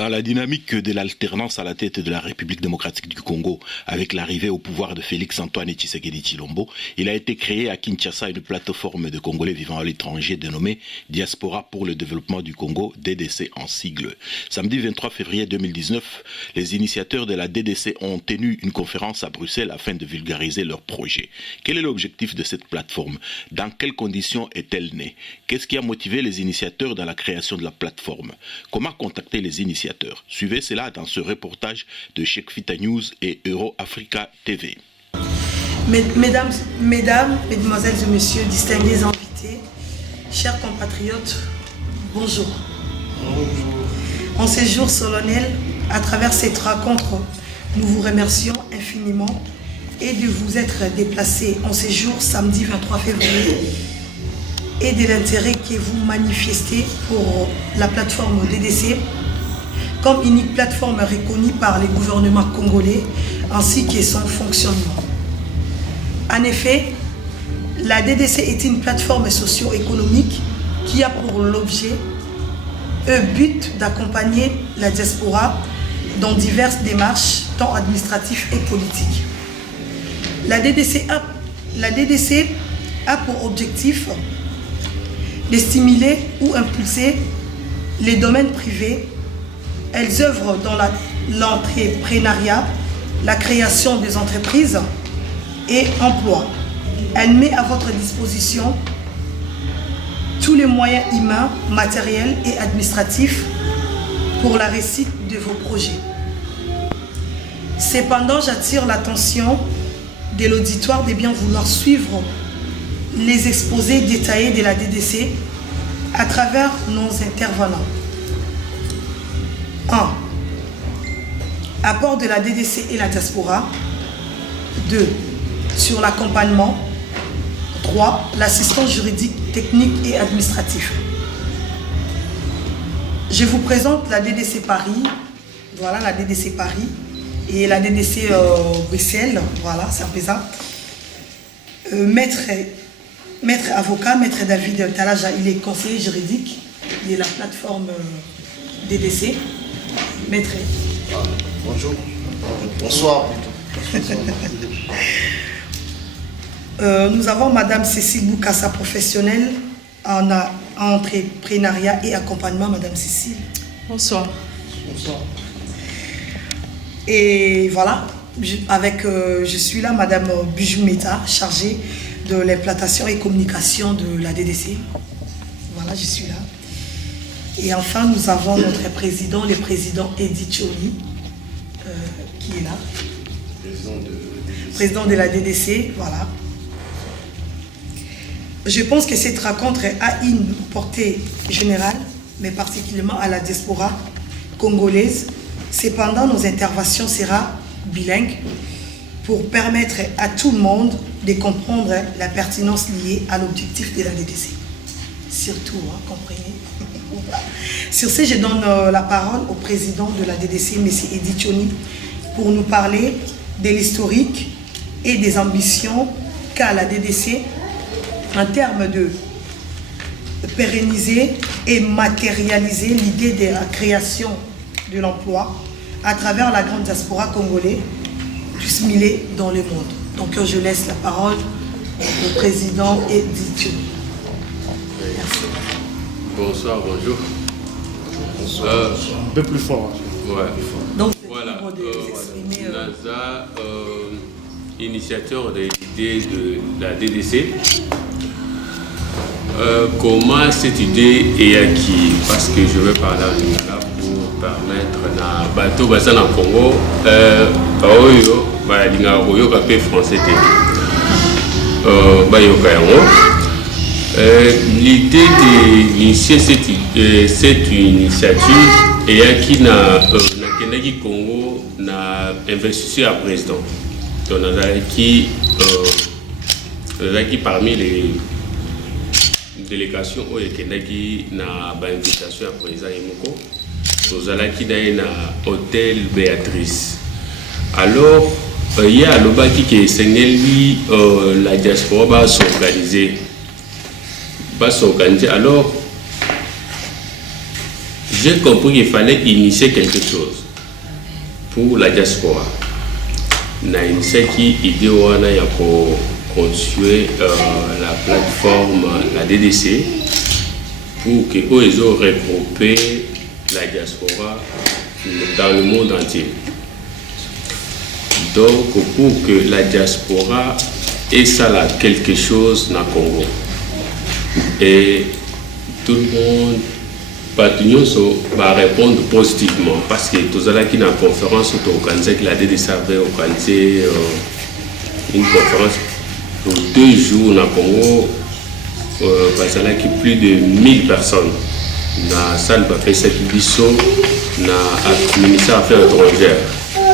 Dans la dynamique de l'alternance à la tête de la République démocratique du Congo, avec l'arrivée au pouvoir de Félix-Antoine Tshisekedi Tshilombo, il a été créé à Kinshasa une plateforme de Congolais vivant à l'étranger dénommée Diaspora pour le développement du Congo, DDC en sigle. Samedi 23 février 2019, les initiateurs de la DDC ont tenu une conférence à Bruxelles afin de vulgariser leur projet. Quel est l'objectif de cette plateforme? Dans quelles conditions est-elle née? Qu'est-ce qui a motivé les initiateurs dans la création de la plateforme? Comment contacter les initiateurs? Suivez cela dans ce reportage de Cheikh Fita News et Euro Africa TV. Mesdames, Mesdemoiselles et Messieurs, distingués invités, chers compatriotes, bonjour. En ces jours solennels, à travers cette rencontre, nous vous remercions infiniment et de vous être déplacés en ces jours samedi 23 février et de l'intérêt que vous manifestez pour la plateforme DDC comme unique plateforme reconnue par les gouvernements congolais ainsi que son fonctionnement. En effet, la DDC est une plateforme socio-économique qui a pour l'objet et but d'accompagner la diaspora dans diverses démarches, tant administratives et politiques. La DDC a pour objectif de stimuler ou impulser les domaines privés. Elles œuvrent dans l'entrepreneuriat, la création des entreprises et emploi. Elle met à votre disposition tous les moyens humains, matériels et administratifs pour la réussite de vos projets. Cependant, j'attire l'attention de l'auditoire de bien vouloir suivre les exposés détaillés de la DDC à travers nos intervenants. 1. Apport de la DDC et la diaspora. 2. Sur l'accompagnement. 3. L'assistance juridique, technique et administrative. Je vous présente la DDC Paris. Voilà la DDC Paris et la DDC Bruxelles. Voilà, c'est ça. Maître avocat, Maître David Talaja, il est conseiller juridique de la plateforme DDC. Maître. Bonjour. Bonsoir. Nous avons Madame Cécile Boukassa, professionnelle en entrepreneuriat et accompagnement. Madame Cécile. Bonsoir. Bonsoir. Et voilà, je suis là, Madame Bijou Meta, chargée de l'implantation et communication de la DDC. Voilà, je suis là. Et enfin, nous avons notre président, le président Eddy Tcholi, qui est là. Président de la DDC, voilà. Je pense que cette rencontre a une portée générale, mais particulièrement à la diaspora congolaise. Cependant, nos interventions seront bilingues pour permettre à tout le monde de comprendre la pertinence liée à l'objectif de la DDC. Surtout, comprenez. Sur ce, je donne la parole au président de la DDC, M. Eddy Tcholi, pour nous parler de l'historique et des ambitions qu'a la DDC en termes de pérenniser et matérialiser l'idée de la création de l'emploi à travers la grande diaspora congolaise disséminée dans le monde. Donc je laisse la parole au président Eddy Tcholi. Merci. Bonsoir, bonjour. Bonsoir. Un peu plus fort. Ouais. Donc, Voilà. exprimer, NASA, initiateur de l'idée de la DDC. Comment cette idée est acquise? Parce que je vais parler en lingala pour permettre à bateau basé en Congo, baoyo, balinga oyo kapé français te, bayoka yango. L'idée d'initier cette initiative est qui na Kennedy Congo na investi à président. Donc qui parmi les délégations au Kennedy na invitation à président Yemoko. Nous allons qui na hôtel Béatrice. Alors il y a le baki qui est lui la diaspora va s'organiser. Alors j'ai compris qu'il fallait initier quelque chose pour la diaspora. Na initié qui idée wana ya ko construire la plateforme la DDC pour que ils ont regroupé la diaspora dans le monde entier. Donc pour que la diaspora ait ça là quelque chose dans le Congo. Et tout le monde va répondre positivement parce que tout ça là qui est en conférence organisée que la DDC avait organisé une conférence pour 2 jours dans le Congo parce qu'il y a plus de 1000 personnes dans la salle de Bisso dans le ministère des Affaires étrangères.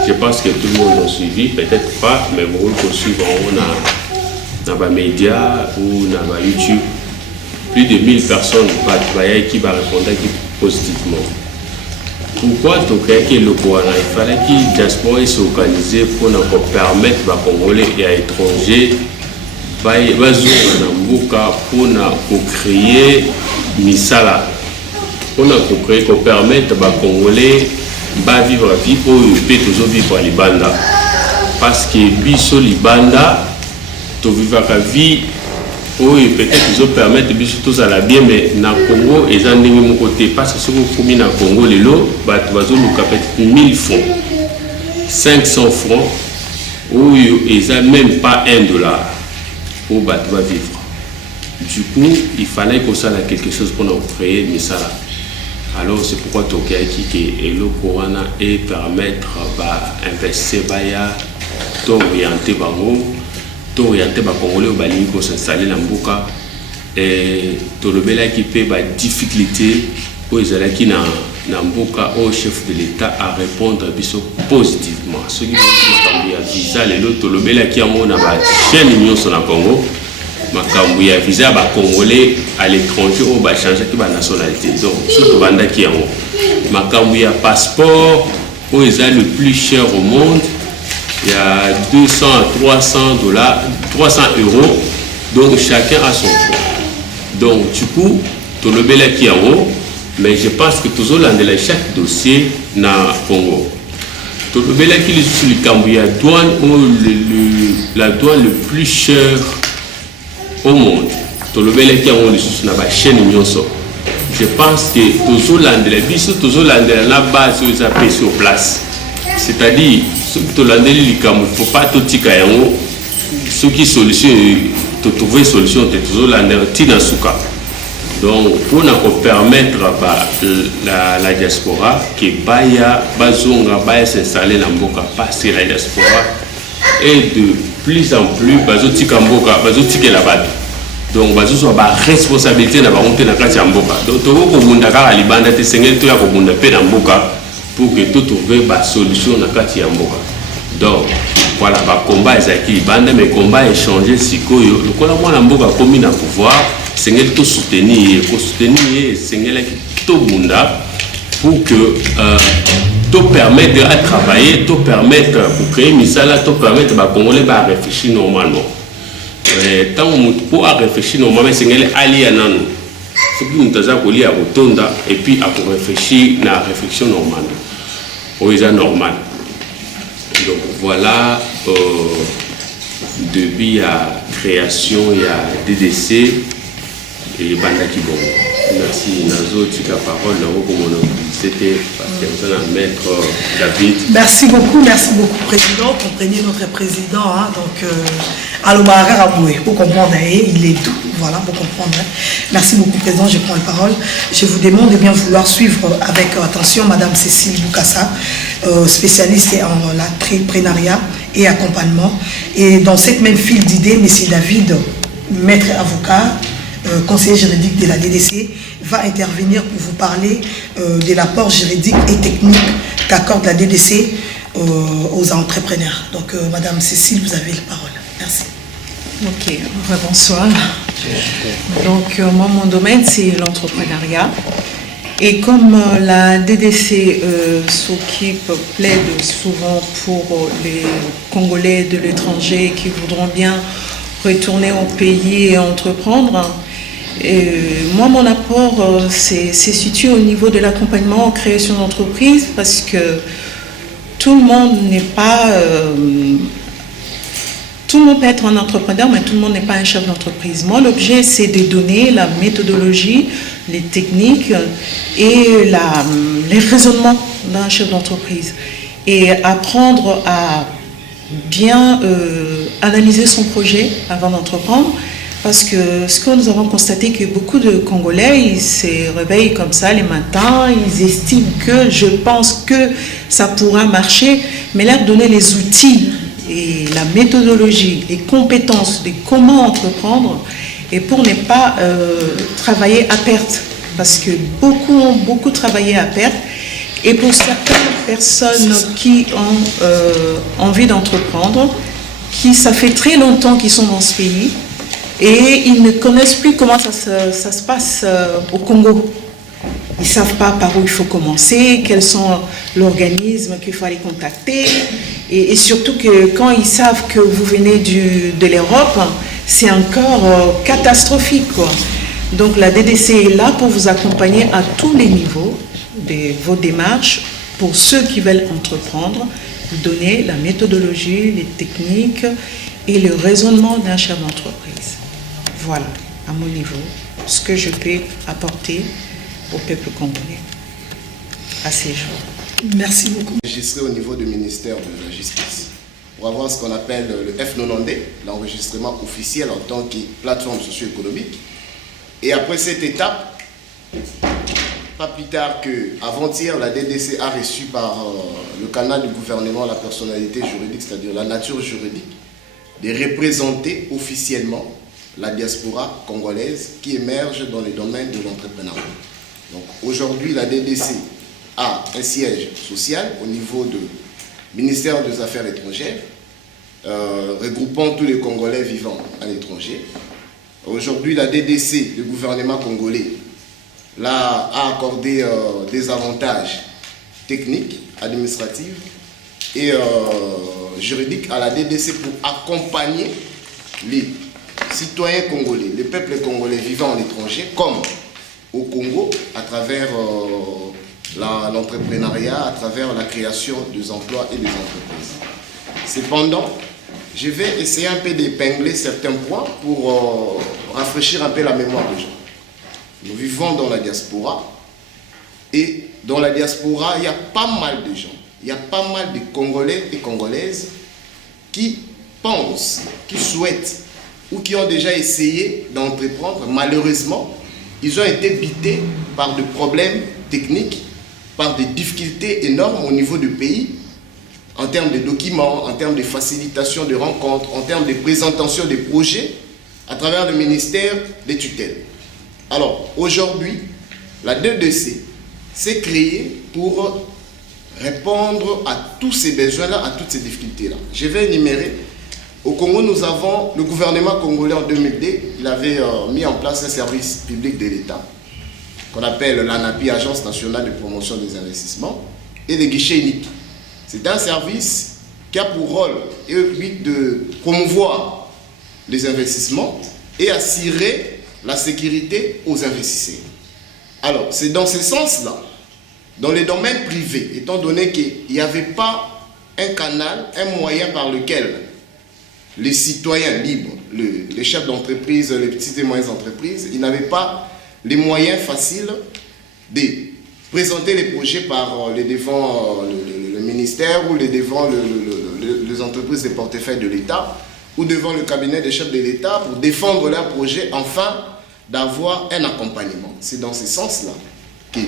Je pense que tout le monde a suivi, peut-être pas, mais vous pouvez suivre dans les médias ou dans YouTube. Plus de 1000 personnes qui vont répondre positivement. Pourquoi le Congolais il fallait que la diaspora s'organise pour permettre aux Congolais et aux étrangers pour créer misala, pour permettre aux Congolais de vivre la vie pour vivre à Libanda. Parce que biso Libanda, tu vis la vie. Oui, peut-être qu'ils ont permis de tous à la bien, mais dans le Congo, ils ont mon côté. Parce que si vous fumez dans le Congo, les lots, peut-être 1000 francs, 500 francs, ou ils n'ont même pas $1 pour vivre. Du coup, il fallait que ça ait quelque chose pour nous créer, mais ça là. Alors, c'est pourquoi Tokia qui est le Corona et permettre d'investir, d'orienter orienté les Congolais pour s'installer dans Mboka et tout le monde qui peut des difficultés pour les gens qui dans Mboka au chef de l'État à répondre positivement. Ceux qui ont visa les autres tout le monde qui a chaîne union sur le Congo makambu ya visa ba Congolais à l'étranger ou ba changer la nationalité. Donc surtout banda qui a makambu ya passeport où ils ont le plus cher au monde. Il y a 200 à $300, donc chacun a son choix. Donc, du coup, tout le bel qui est en haut, mais je pense que toujours chaque dossier dans le Congo. Tout le bel qui est sur le Cambouya, la douane le plus cher au monde. Tout le bel qui est en haut, sur la chaîne Nyonso. Je pense que toujours la base où ils appellent sur place. C'est-à-dire, il ne faut pas tout tika yango. Ceux qui solution, trouver solution, c'est toujours la Tinasuka. Donc, pour nous permettre la diaspora qui va s'installer dans Mboka, parce que la diaspora est de plus en plus bazotika Mboka, bazotika la base. Donc, bazo ba responsabilité na ba monter na kati ya Mboka. Donc, to ko bunda ka libanda te sengel to ya ko bunda pe na Mboka. Pour que tout trouve une solution dans le Mboka. Donc, voilà, le combat est acquis, mais le combat est changé. Si le combat Mboka comme il a pouvoir, c'est tout soutenir, c'est tout bunda pour que tout permettre de travailler, tout permettre pour créer misala, tout permettre aux Congolais de réfléchir normalement. Tant pour réfléchir normalement, c'est aller à Nanou. Il faut que nous ayons à et puis à réfléchir à la réflexion normale. Oui, c'est normal. Donc voilà, depuis la création, il y a DDC et Bandaki Bongo. Merci, Nazo, Tika Parole, c'était Maître David. Merci beaucoup, Président. Comprenez notre Président, hein, donc Alomara Raboué, pour comprendre, il est tout, voilà, pour comprendre. Hein. Merci beaucoup, Président, je prends la parole. Je vous demande de bien vouloir suivre avec attention Madame Cécile Boukassa, spécialiste en l'entrepreneuriat et accompagnement. Et dans cette même file d'idées, M. David, maître avocat, conseiller juridique de la DDC, va intervenir pour vous parler de l'apport juridique et technique qu'accorde la DDC aux entrepreneurs. Donc, Madame Cécile, vous avez la parole. Merci. Ok, bonsoir. Donc, moi, mon domaine, c'est l'entrepreneuriat. Et comme la DDC s'occupe, plaide souvent pour les Congolais de l'étranger qui voudront bien retourner au pays et entreprendre, Moi, mon apport c'est situé au niveau de l'accompagnement en création d'entreprise, parce que tout le monde n'est pas... tout le monde peut être un entrepreneur, mais tout le monde n'est pas un chef d'entreprise. Moi, l'objet, c'est de donner la méthodologie, les techniques et les raisonnements d'un chef d'entreprise. Et apprendre à bien analyser son projet avant d'entreprendre. Parce que ce que nous avons constaté, que beaucoup de Congolais, ils se réveillent comme ça les matins, ils estiment que, je pense que ça pourra marcher, mais leur donner les outils et la méthodologie, les compétences de comment entreprendre, et pour ne pas travailler à perte. Parce que beaucoup ont beaucoup travaillé à perte. Et pour certaines personnes qui ont envie d'entreprendre, ça fait très longtemps qu'ils sont dans ce pays, et ils ne connaissent plus comment ça se passe au Congo. Ils ne savent pas par où il faut commencer, quels sont l'organisme qu'il faut aller contacter. Et surtout que quand ils savent que vous venez de l'Europe, c'est encore catastrophique, quoi. Donc la DDC est là pour vous accompagner à tous les niveaux de vos démarches, pour ceux qui veulent entreprendre, vous donner la méthodologie, les techniques et le raisonnement d'un chef d'entreprise. Voilà, à mon niveau, ce que je peux apporter au peuple congolais à ces jours. Merci beaucoup. Enregistré au niveau du ministère de la Justice pour avoir ce qu'on appelle le F90D, l'enregistrement officiel en tant que plateforme socio-économique. Et après cette étape, pas plus tard qu'avant-hier, la DDC a reçu par le canal du gouvernement la personnalité juridique, c'est-à-dire la nature juridique, de représenter officiellement la diaspora congolaise qui émerge dans les domaines de l'entrepreneuriat. Donc aujourd'hui, la DDC a un siège social au niveau du ministère des Affaires étrangères, regroupant tous les Congolais vivant à l'étranger. Aujourd'hui, la DDC, le gouvernement congolais, a accordé des avantages techniques, administratifs et juridiques à la DDC pour accompagner les citoyens congolais, les peuples congolais vivant à l'étranger, comme au Congo, à travers l'entrepreneuriat, à travers la création des emplois et des entreprises. Cependant, je vais essayer un peu d'épingler certains points pour rafraîchir un peu la mémoire des gens. Nous vivons dans la diaspora, et dans la diaspora, il y a pas mal de gens, il y a pas mal de Congolais et Congolaises qui pensent, qui souhaitent ou qui ont déjà essayé d'entreprendre. Malheureusement, ils ont été bités par des problèmes techniques, par des difficultés énormes au niveau du pays, en termes de documents, en termes de facilitation de rencontres, en termes de présentation des projets à travers le ministère des tutelles. Alors, aujourd'hui, la DDC s'est créée pour répondre à tous ces besoins-là, à toutes ces difficultés-là. Je vais énumérer. Au Congo, nous avons le gouvernement congolais en 2002, il avait mis en place un service public de l'État qu'on appelle l'ANAPI, Agence nationale de promotion des investissements, et les guichets uniques. C'est un service qui a pour rôle et but de promouvoir les investissements et assurer la sécurité aux investisseurs. Alors, c'est dans ce sens-là, dans les domaines privés, étant donné qu'il n'y avait pas un canal, un moyen par lequel les citoyens libres, les chefs d'entreprise, les petites et moyennes entreprises, ils n'avaient pas les moyens faciles de présenter les projets par devant le ministère ou devant les entreprises de portefeuille de l'État ou devant le cabinet des chefs de l'État pour défendre leurs projets, enfin d'avoir un accompagnement. C'est dans ce sens-là que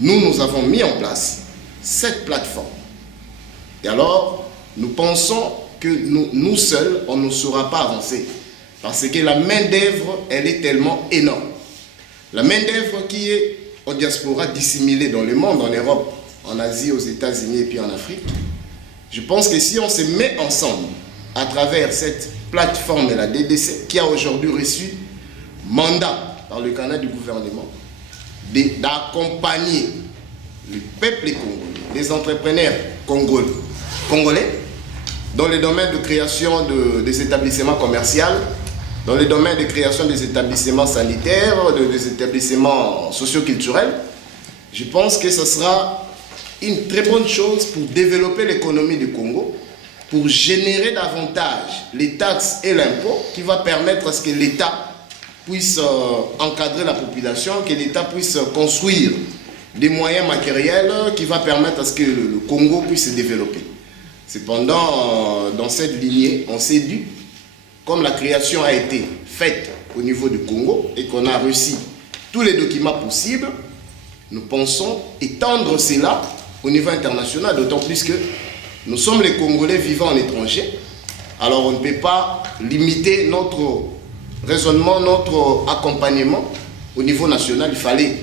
nous avons mis en place cette plateforme. Et alors, nous pensons que nous seuls, on ne saura pas avancer. Parce que la main-d'œuvre, elle est tellement énorme. La main-d'œuvre qui est en diaspora dissimulée dans le monde, en Europe, en Asie, aux États-Unis et puis en Afrique, je pense que si on se met ensemble à travers cette plateforme de la DDC, qui a aujourd'hui reçu mandat par le canal du gouvernement, d'accompagner le peuple congolais, les entrepreneurs congolais, dans le domaine de création des établissements commerciaux, dans le domaine de création des établissements sanitaires, des établissements socio-culturels. Je pense que ce sera une très bonne chose pour développer l'économie du Congo, pour générer davantage les taxes et l'impôt, qui va permettre à ce que l'État puisse encadrer la population, que l'État puisse construire des moyens matériels qui va permettre à ce que le Congo puisse se développer. Cependant, dans cette lignée, on s'est dit, comme la création a été faite au niveau du Congo et qu'on a reçu tous les documents possibles, nous pensons étendre cela au niveau international, d'autant plus que nous sommes les Congolais vivant en étranger. Alors on ne peut pas limiter notre raisonnement, notre accompagnement au niveau national. Il fallait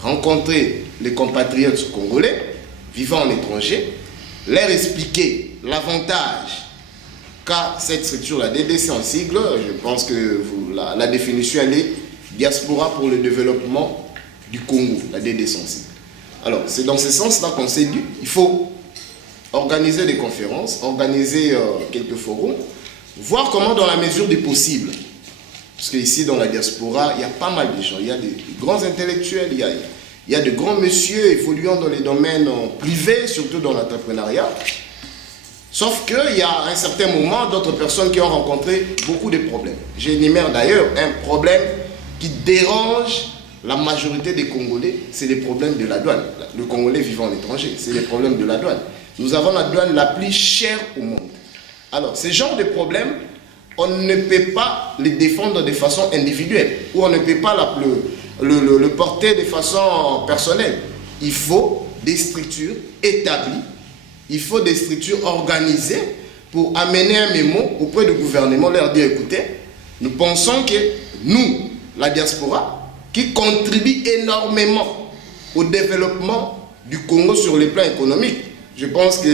rencontrer les compatriotes congolais vivant en étranger, leur expliquer l'avantage qu'a cette structure, la DDC en sigle. Je pense que la définition, elle est diaspora pour le développement du Congo, la DDC en sigle. Alors, c'est dans ce sens-là qu'on s'est dit, il faut organiser des conférences, organiser quelques forums, voir comment dans la mesure du possible, parce qu'ici dans la diaspora, il y a pas mal de gens, il y a des grands intellectuels, il y a de grands messieurs évoluant dans les domaines privés, surtout dans l'entrepreneuriat. Sauf qu'il y a à un certain moment d'autres personnes qui ont rencontré beaucoup de problèmes. J'énumère d'ailleurs un problème qui dérange la majorité des Congolais, c'est les problèmes de la douane. Le Congolais vivant à l'étranger, c'est les problèmes de la douane. Nous avons la douane la plus chère au monde. Alors, ce genre de problèmes, on ne peut pas les défendre de façon individuelle, ou on ne peut pas le porter de façon personnelle. Il faut des structures établies, il faut des structures organisées pour amener un mémo auprès du gouvernement, leur dire, écoutez, nous pensons que nous, la diaspora, qui contribue énormément au développement du Congo sur le plan économique. Je pense que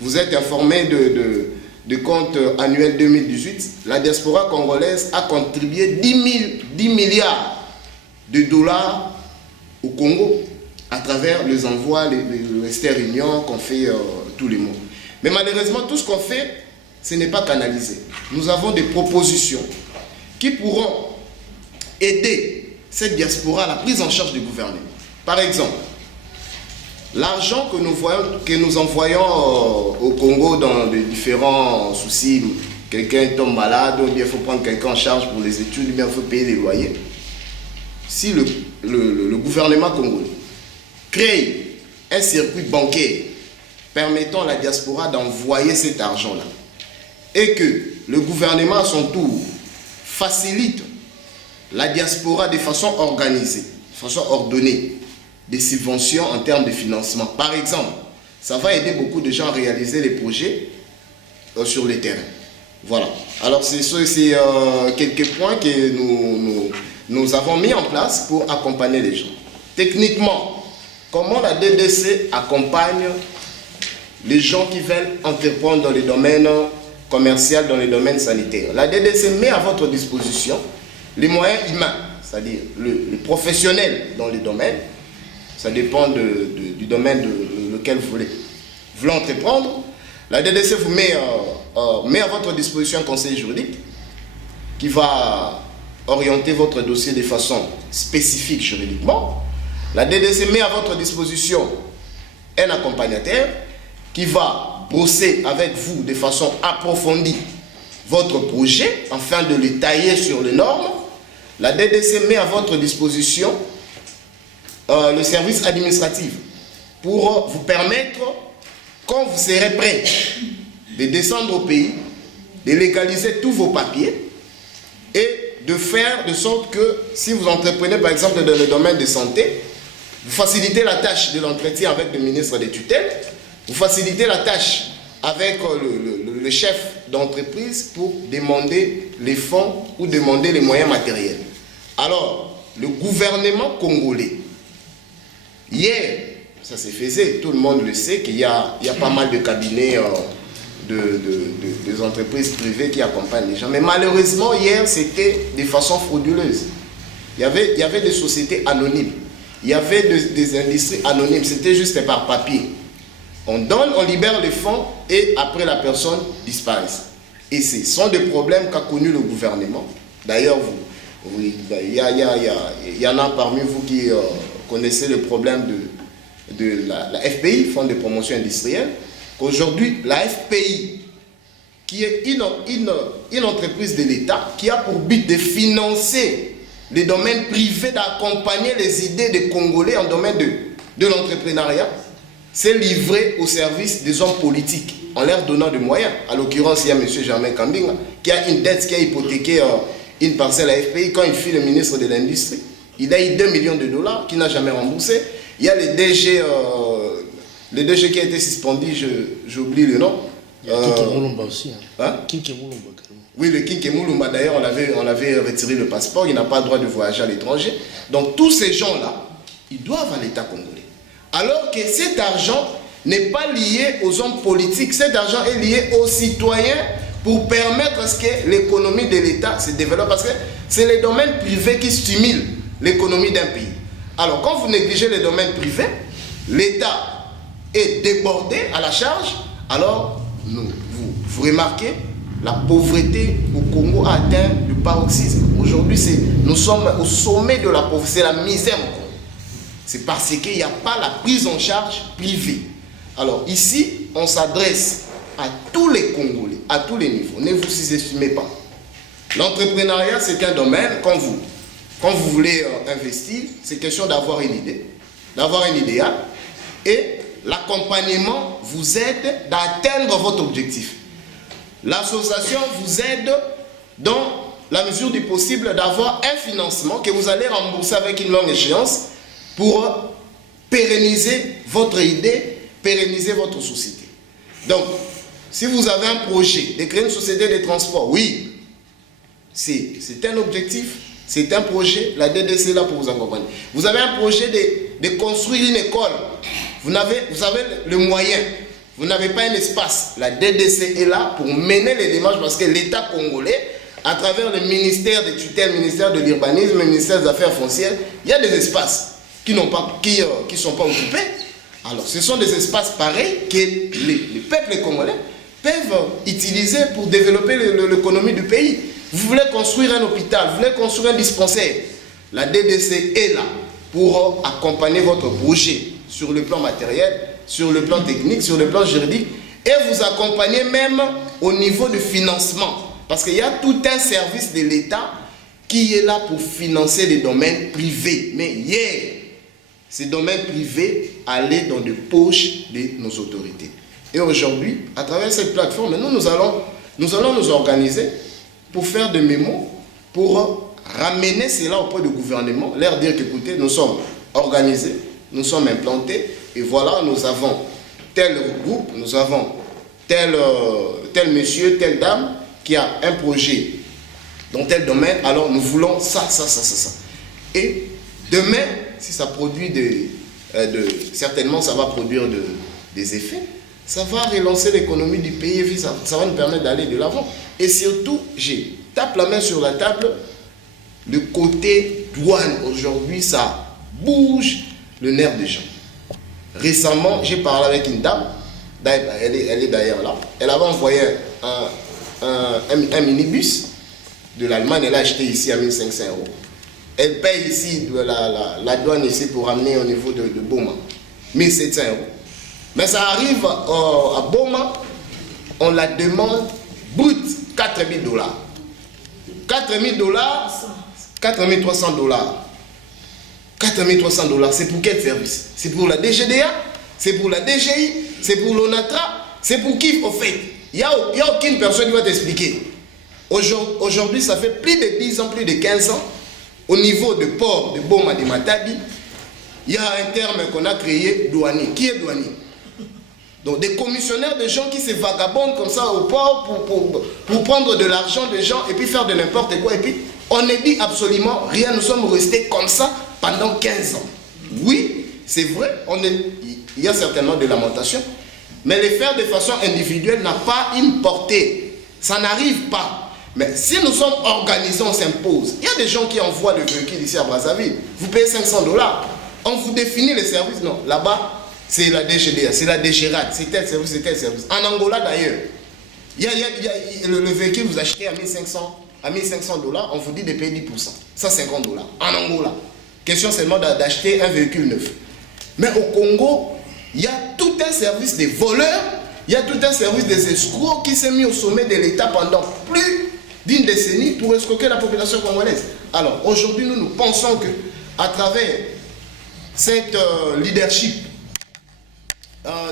vous êtes informé de compte annuel 2018. La diaspora congolaise a contribué 10 milliards de dollars au Congo à travers les envois, les Western Union qu'on fait tous les mois. Mais malheureusement, tout ce qu'on fait, ce n'est pas canalisé. Nous avons des propositions qui pourront aider cette diaspora à la prise en charge du gouvernement. Par exemple, l'argent que nous envoyons au Congo dans les différents soucis, quelqu'un tombe malade, ou bien il faut prendre quelqu'un en charge pour les études, ou bien il faut payer les loyers. Si le gouvernement congolais crée un circuit bancaire permettant à la diaspora d'envoyer cet argent-là, et que le gouvernement à son tour facilite la diaspora de façon organisée, de façon ordonnée, des subventions en termes de financement. Par exemple, ça va aider beaucoup de gens à réaliser les projets sur le terrain. Voilà. Alors, c'est quelques points que nous avons mis en place pour accompagner les gens. Techniquement, comment la DDC accompagne les gens qui veulent entreprendre dans les domaines commerciaux, dans les domaines sanitaires? La DDC met à votre disposition les moyens humains, c'est-à-dire les professionnels dans les domaines. Ça dépend du domaine lequel vous voulez entreprendre. La DDC vous met à votre disposition un conseil juridique qui va orienter votre dossier de façon spécifique juridiquement. La DDC met à votre disposition un accompagnateur qui va brosser avec vous de façon approfondie votre projet afin de le tailler sur les normes. La DDC met à votre disposition le service administratif pour vous permettre, quand vous serez prêt, de descendre au pays, de légaliser tous vos papiers et de faire de sorte que si vous entreprenez par exemple dans le domaine de santé, vous facilitez la tâche de l'entretien avec le ministre des tutelles, vous facilitez la tâche avec le chef d'entreprise pour demander les fonds ou demander les moyens matériels. Alors, le gouvernement congolais, hier, ça se faisait, tout le monde le sait, qu'il y a pas mal de cabinets des entreprises privées qui accompagnent les gens. Mais malheureusement, hier, c'était de façon frauduleuse. Il y avait des sociétés anonymes. Il y avait des industries anonymes. C'était juste par papier. On donne, on libère les fonds et après la personne disparaît. Et ce sont des problèmes qu'a connu le gouvernement. D'ailleurs, il y en a parmi vous qui connaissez le problème de la FPI, Fonds de promotion industrielle, qu'aujourd'hui, la FPI, qui est une entreprise de l'État, qui a pour but de financer les domaines privés, d'accompagner les idées des Congolais en domaine de l'entrepreneuriat, s'est livré au service des hommes politiques, en leur donnant des moyens. À l'occurrence, il y a M. Germain Kambinga, qui a une dette, qui a hypothéqué une parcelle à FPI quand il fut le ministre de l'Industrie. Il a eu 2 millions de dollars qu'il n'a jamais remboursé. Il y a le DG qui a été suspendu, j'oublie le nom. Kinké Moulumba aussi. Hein? Kinké Moulumba. Oui, le Kinké Moulumba, d'ailleurs, on avait retiré le passeport, il n'a pas le droit de voyager à l'étranger. Donc tous ces gens-là, ils doivent à l'État congolais. Alors que cet argent n'est pas lié aux hommes politiques, cet argent est lié aux citoyens pour permettre à ce que l'économie de l'État se développe. Parce que c'est les domaines privés qui stimulent l'économie d'un pays. Alors quand vous négligez les domaines privés, l'État est débordé à la charge, alors vous remarquez, la pauvreté au Congo a atteint le paroxysme. Aujourd'hui, nous sommes au sommet de la pauvreté, c'est la misère au Congo. C'est parce qu'il n'y a pas la prise en charge privée. Alors ici, on s'adresse à tous les Congolais, à tous les niveaux. Ne vous sous-estimez pas. L'entrepreneuriat, c'est un domaine, quand vous voulez investir, c'est question d'avoir une idée, d'avoir un idéal, et l'accompagnement vous aide d'atteindre votre objectif. L'association vous aide dans la mesure du possible d'avoir un financement que vous allez rembourser avec une longue échéance pour pérenniser votre idée, pérenniser votre société. Donc, si vous avez un projet de créer une société de transport, oui, c'est un objectif, c'est un projet, la DDC est là pour vous accompagner. Vous avez un projet de construire une école, vous avez le moyen, vous n'avez pas un espace. La DDC est là pour mener les démarches parce que l'État congolais, à travers le ministère des tutelles, le ministère de l'urbanisme, le ministère des affaires foncières, il y a des espaces qui ne sont pas occupés. Alors ce sont des espaces pareils que les peuples congolais peuvent utiliser pour développer l'économie du pays. Vous voulez construire un hôpital, vous voulez construire un dispensaire, la DDC est là pour accompagner votre projet sur le plan matériel, sur le plan technique, sur le plan juridique, et vous accompagner même au niveau du financement. Parce qu'il y a tout un service de l'État qui est là pour financer les domaines privés. Mais hier, ces domaines privés allaient dans les poches de nos autorités. Et aujourd'hui, à travers cette plateforme, nous allons nous organiser pour faire des mémos, pour ramener cela auprès du gouvernement, leur dire qu'écoutez, nous sommes organisés, nous sommes implantés, et voilà, nous avons tel groupe, nous avons tel monsieur, telle dame, qui a un projet dans tel domaine, alors nous voulons ça. Et demain, si ça produit certainement ça va produire des effets, ça va relancer l'économie du pays et ça va nous permettre d'aller de l'avant. Et surtout, j'ai tape la main sur la table, le côté douane, aujourd'hui, ça bouge le nerf des gens. Récemment, j'ai parlé avec une dame, elle est d'ailleurs là, elle avait envoyé un minibus de l'Allemagne, elle a acheté ici à 1500 €. Elle paye ici la douane ici pour amener au niveau de Boma, 1700 €. Mais ça arrive à Boma, on la demande brut, 4000 $. 4000 $, 4300 $. 4300 $, c'est pour quel service? C'est pour la DGDA? C'est pour la DGI? C'est pour l'ONATRA? C'est pour qui au fait? Il n'y a aucune personne qui va t'expliquer. Aujourd'hui, ça fait plus de 10 ans, plus de 15 ans, au niveau de port de Boma de Matadi, il y a un terme qu'on a créé, douanier. Qui est douanier? Donc des commissionnaires de gens qui se vagabondent comme ça au port pour prendre de l'argent des gens et puis faire de n'importe quoi. Et puis on ne dit absolument rien, nous sommes restés comme ça pendant 15 ans. Oui, c'est vrai, il y a certainement des lamentations, mais les faire de façon individuelle n'a pas une portée. Ça n'arrive pas. Mais si nous sommes organisés, on s'impose. Il y a des gens qui envoient le véhicule ici à Brazzaville. Vous payez 500 $. On vous définit les services. Non, là-bas, c'est la DGDA, c'est la DGRAD, c'est tel service, c'est tel service. En Angola d'ailleurs, Le véhicule, vous achetez à 1500 $, on vous dit de payer 10%, $150 en Angola. Question seulement d'acheter un véhicule neuf. Mais au Congo, il y a tout un service des voleurs, il y a tout un service des escrocs qui s'est mis au sommet de l'État pendant plus d'une décennie pour escroquer la population congolaise. Alors aujourd'hui, nous pensons que à travers cette leadership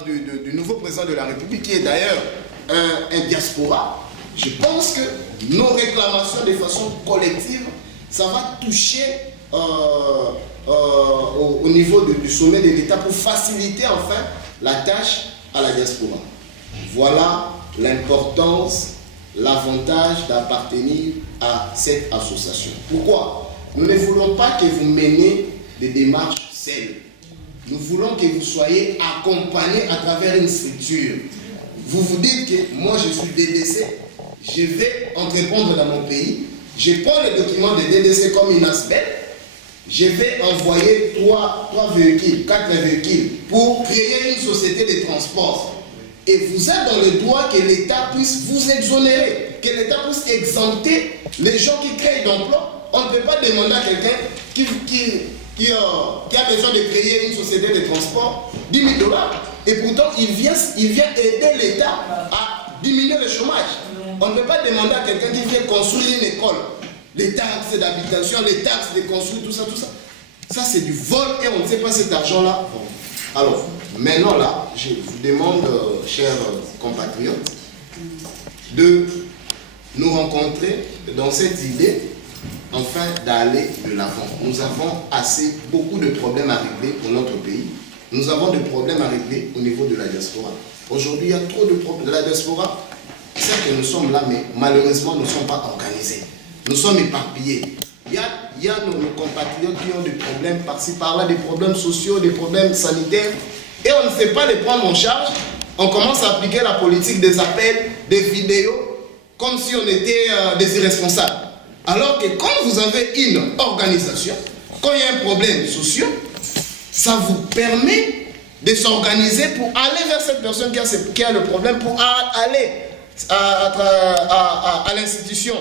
du nouveau président de la République, qui est d'ailleurs un diaspora, je pense que nos réclamations de façon collective, ça va toucher au niveau du sommet de l'État pour faciliter enfin la tâche à la diaspora. Voilà l'importance, l'avantage d'appartenir à cette association. Pourquoi? Nous ne voulons pas que vous meniez des démarches seules. Nous voulons que vous soyez accompagnés à travers une structure. Vous vous dites que moi je suis DDC, je vais entreprendre dans mon pays, je prends les documents de DDC comme une aspect, je vais envoyer 3 véhicules, 4 véhicules pour créer une société de transport. Et vous êtes dans le droit que l'État puisse vous exonérer, que l'État puisse exempter les gens qui créent d'emplois. On ne peut pas demander à quelqu'un qui a besoin de créer une société de transport $10 000. Et pourtant, il vient aider l'État à diminuer le chômage. On ne peut pas demander à quelqu'un qui vient construire une école, les taxes d'habitation, les taxes de construire, tout ça. Ça, c'est du vol et on ne sait pas cet argent-là. Alors, maintenant là, je vous demande, chers compatriotes, de nous rencontrer dans cette idée, enfin, d'aller de l'avant. Nous avons beaucoup de problèmes à régler pour notre pays. Nous avons des problèmes à régler au niveau de la diaspora. Aujourd'hui, il y a trop de problèmes. La diaspora, c'est que nous sommes là, mais malheureusement, nous ne sommes pas organisés. Nous sommes éparpillés. Il y a nos compatriotes qui ont des problèmes par-ci, par-là, des problèmes sociaux, des problèmes sanitaires. Et on ne sait pas les prendre en charge. On commence à appliquer la politique des appels, des vidéos, comme si on était des irresponsables. Alors que quand vous avez une organisation, quand il y a un problème social, ça vous permet de s'organiser pour aller vers cette personne qui a le problème, pour aller à l'institution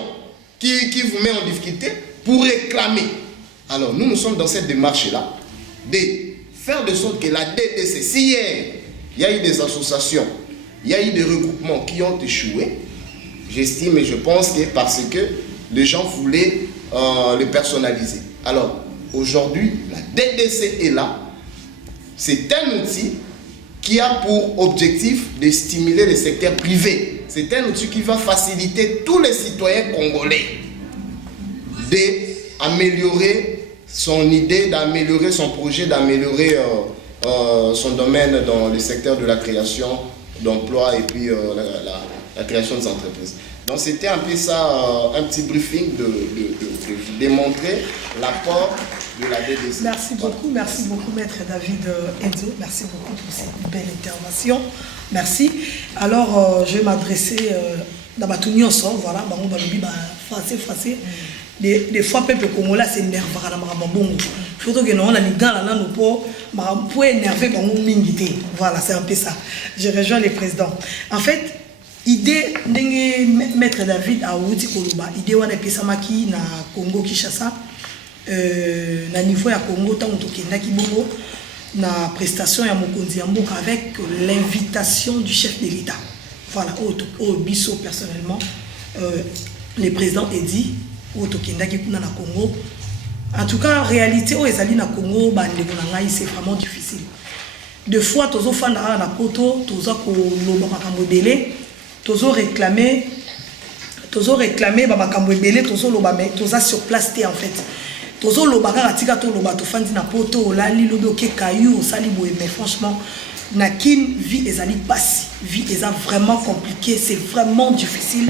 qui vous met en difficulté pour réclamer. Alors nous sommes dans cette démarche-là de faire de sorte que la DDC, si hier il y a eu des associations, il y a eu des regroupements qui ont échoué, j'estime et je pense que parce que les gens voulaient les personnaliser. Alors aujourd'hui, la DDC est là. C'est un outil qui a pour objectif de stimuler le secteur privé. C'est un outil qui va faciliter tous les citoyens congolais d'améliorer son idée, d'améliorer son projet, d'améliorer son domaine dans le secteur de la création d'emplois et puis la création des entreprises. Donc c'était un peu ça, un petit briefing de démontrer l'apport de la DDC. Merci beaucoup, Maître David Enzo. Merci beaucoup pour cette belle intervention. Merci. Alors, je vais m'adresser dans ma tournée ensemble, voilà, français. Des fois, le peuple congolais s'énerve. Surtout que nous, on a les gars là, pour énerver, voilà, c'est un peu ça. Je rejoins les présidents. En fait, idée de Maître David a outi koloba idée wana pesamaki na Congo Kinshasa na niveau ya Congo tant tokendaki bongo na prestation ya mokonzi ya mboka avec l'invitation du chef de l'État. Voilà, au biso personnellement le président Edi au tokendaki kuna na Congo. En tout cas, en réalité au ezali na Congo bande ngai c'est vraiment difficile. Deux fois tozo fanda na poto tozo ko loba makambo belé tozo réclamer makambo belé tozo loba mais toza sur place en fait. Tozo loba katika to loba to fandi na poto olali lobi oke kayu osali boye mais franchement na kin vie ezali passe vie est vraiment compliqué, c'est vraiment difficile.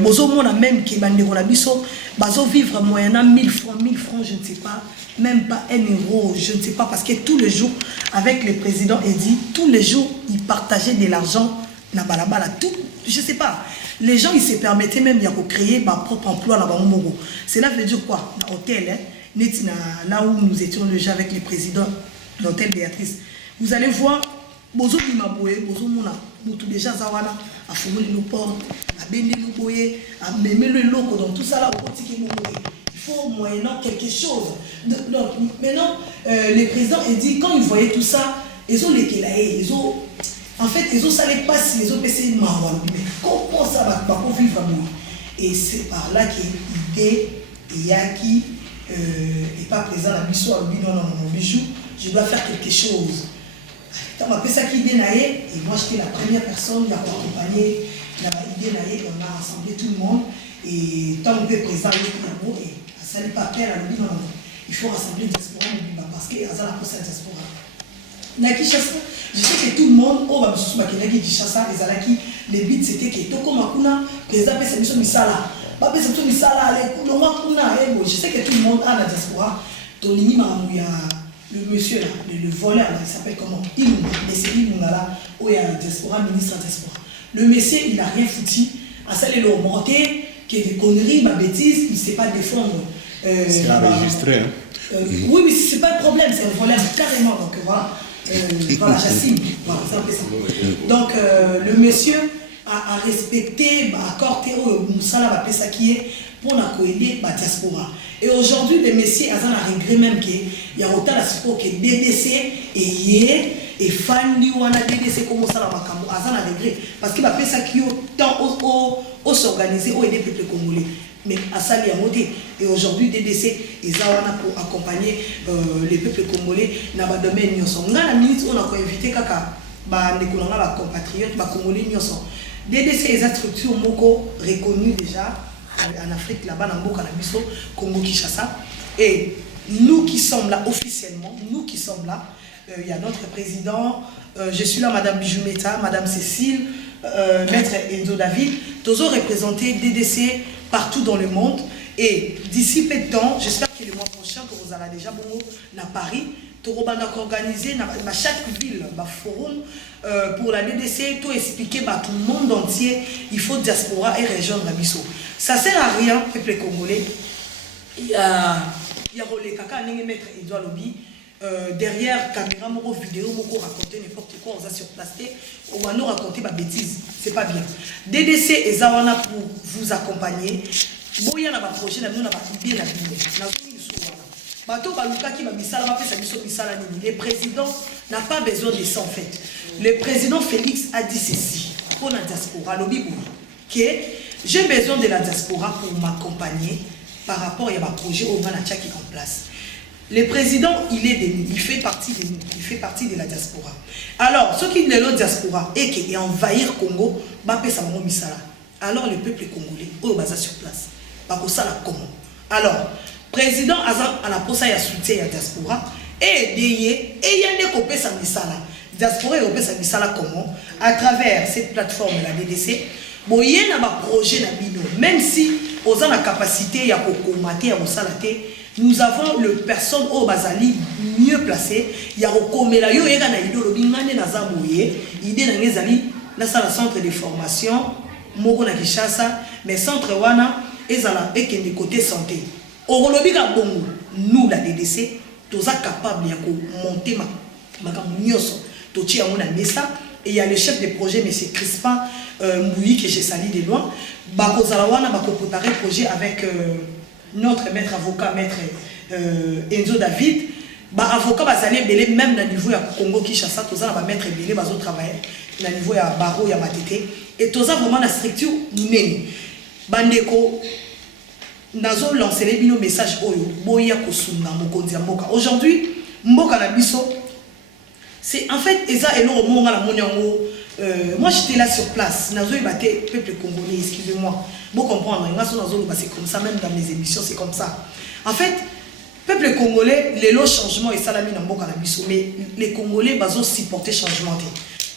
Bozo mona même ki bande ko na biso bazo vivre moyennant 1000 francs, je ne sais pas, même pas 1 euro, je ne sais pas, parce que tous les jours avec le président Edi, tous les jours il partageait de l'argent na balabala tout, je sais pas. Les gens ils se permettaient même de créer leur propre emploi là-bas. Cela veut dire quoi? Dans l'hôtel, là où nous étions déjà avec le président de l'hôtel Béatrice, vous allez voir, bozo bimaboué, bozo mona, mutu déjà zawana a fumé nos portes, a béni nous boyer, a mémé le loco dans tout ça là au petit qui nous boyer. Il faut moyennant quelque chose. Donc maintenant le président a dit quand il voyait tout ça, ils ont les kélaïs, ils ont en fait ils ont salé pas si ils ont passé marron. Mais comment ça va pas vivre moi? Et c'est par là qu'il l'idée et Yaki n'est pas présent à Bissou, à non, bijou, je dois faire quelque chose. Quand on a fait ça qui est naïe, et moi j'étais la première personne qui a accompagné la idée naïe, on a rassemblé tout le monde, et tant qu'on est présent, et ça n'est pas clair, non, il faut rassembler la diaspora, parce qu'il y a la procès de la diaspora. Je sais que tout le monde, oh, bah, les bits c'était que Toko Makuna, président Pesamiso Misala, Pesamiso Misala, je sais que tout le monde a la diaspora. Tolini Mamouya, le monsieur là, le voleur là, il s'appelle comment? Ilunga, mais c'est Ilunga là, où il y a la diaspora, ministre de la diaspora. Le monsieur, il n'a rien foutu, à ça, il a augmenté, qu'il y a des conneries, ma bêtise, il ne sait pas défendre. C'est enregistré, hein? Oui, mais c'est pas le problème, c'est un voleur carrément, donc voilà. Voilà, j'assume. Voilà, c'est un peu ça. Donc, le monsieur a respecté l'accord Théo Moussala Pesaki pour aider la diaspora. Et aujourd'hui, le monsieur a un regret même qu'il y a autant de support que DDC et Fandi ou DDC comme ça, a un regret. Parce qu'il a fait ça qui tant au s'organiser, au aider le peuple congolais. Mais à ça, il y a monté. Et aujourd'hui, DDC, ils ont pour accompagner les peuples congolais dans le domaine. Dans la minute, on a invité Kaka, les compatriotes, les Congolais. DDC est une structure reconnue déjà en Afrique, là-bas, dans le Canabiso, Congo-Kinshasa. Et nous qui sommes là officiellement, il y a notre président, je suis là, Madame Bijoumeta, Madame Cécile, Maître Enzo David, tous ont représenté DDC partout dans le monde. Et d'ici peu de temps, j'espère que le mois prochain, que vous allez déjà à Paris, nous allons organiser dans chaque ville un forum pour la DDC, tout expliquer à tout le monde entier, il faut diaspora et rejoindre Bisso. Ça ne sert à rien, peuple congolais. Il y a les caca, maître Edouard Lobby. Derrière caméra, vidéo, raconter n'importe quoi, on a surplasté, on va nous raconter ma bêtise, c'est pas bien. DDC et Zawana pour vous accompagner. Boya na ba projet na nous na ba idée na bino. Na zoni sowana. Bato baluka ki ba misala ba pesa biso misala nini. Le président n'a pas besoin de ça en fait. Le président Félix a dit ceci pour la diaspora lobi que j'ai besoin de la diaspora pour m'accompagner par rapport à un projet au Manacha qui est en place. Le président, il fait partie de la diaspora. Alors, ceux qui sont de la diaspora et qui envahir Congo, alors le peuple congolais, au bas sur place, comment? Alors, président a la posa ya soutien à la diaspora et il y a des copains sa misala. Diaspora et sa misala comment? À travers cette plateforme la DDC, bon il y a un projet na bino, même si on a la capacité à commater à salate. Nous avons le personne au Bazali mieux placé. Il y a Okomela, il y a un idéologie, il y a un centre de formation, Moko na Kinshasa, mais centre wana et qui est côté santé. Au nous la DDC, nous sommes capables de monter ma et il y a le chef de projet, M. Crispin Mouyi, que j'ai sali de loin. Bakozalawana va préparer le projet avec notre maître avocat, maître Enzo David. Avocat va salir belé même dans le niveau de Congo Kinshasa, tous va maître belé va travailler dans le niveau de Baro, ya Matete. Et tous vraiment la structure nene. Bandeko nazo lancer les bino message oyo boya kosuna mokonzi mboka. Aujourd'hui, mboka na biso c'est en fait eza elo monga la monyango. Moi j'étais là sur place, nazo ibate peuple congolais, excusez-moi. Vous comprendre, c'est comme ça même dans mes émissions, c'est comme ça. En fait, peuple congolais, les lots changements et salami dans mboka na biso, mais les Congolais bazont supporter changement.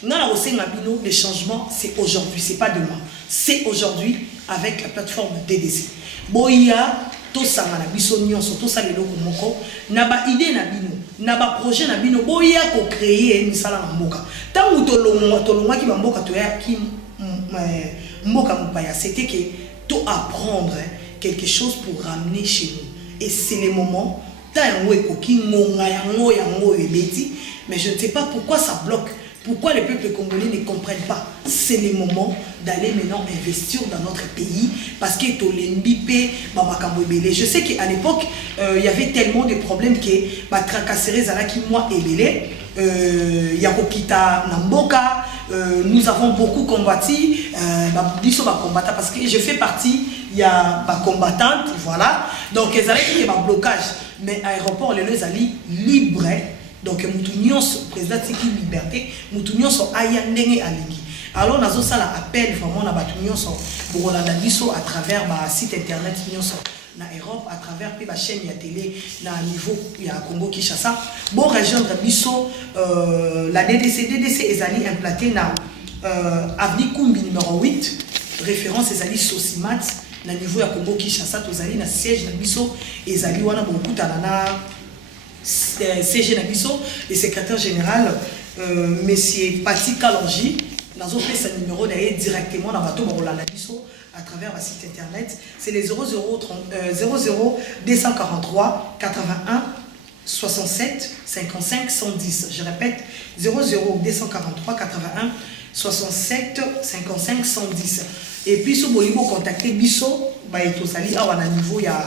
Les changements, c'est aujourd'hui, c'est pas demain. C'est aujourd'hui avec la plateforme DDC. Boya, tout ça, na biso nyonso, tout ça les loko moko, na ba idée na bino, na ba projet na bino, boya ko créer misala na mboka. Tant ou tolongwa ki ba mboka to ya ki mboka mupaya, c'était que tout apprendre quelque chose pour ramener chez nous. Et c'est le moment, mais je ne sais pas pourquoi ça bloque. Pourquoi les peuples congolais ne comprennent pas? C'est le moment d'aller maintenant investir dans notre pays parce que je sais qu'à l'époque, il y avait tellement de problèmes que tracasseries Zalaki, moi et Lélé, Yakokita Namboka, nous avons beaucoup combattu, parce que je fais partie, il y a des combattantes, voilà. Donc, il y a un blocage, mais l'aéroport, les Zali libre. Donc, nous avons président de liberté, nous avons ayandenge alingi. Alors, nous avons appel vraiment à à travers le site internet na Europe, à travers la chaîne de télé, na niveau ya Congo Kinshasa. Bon, rejoindre biso la DDC est implantée na avenue Kumbi numéro 8, référence est Sosimat, na niveau ya Congo Kinshasa, tozali na siège na biso ezali wana beaucoup na CG Nabiso, le secrétaire général, monsieur Pati Kalonji, nous avons fait ce numéro directement dans Bateau Borola Nabiso à travers le site internet. C'est les 00 243 81 67 55 110. Je répète, 00 243 81 67 55 110. Et puis, si vous voulez contacter Bisso, bah, il y a un niveau, il y a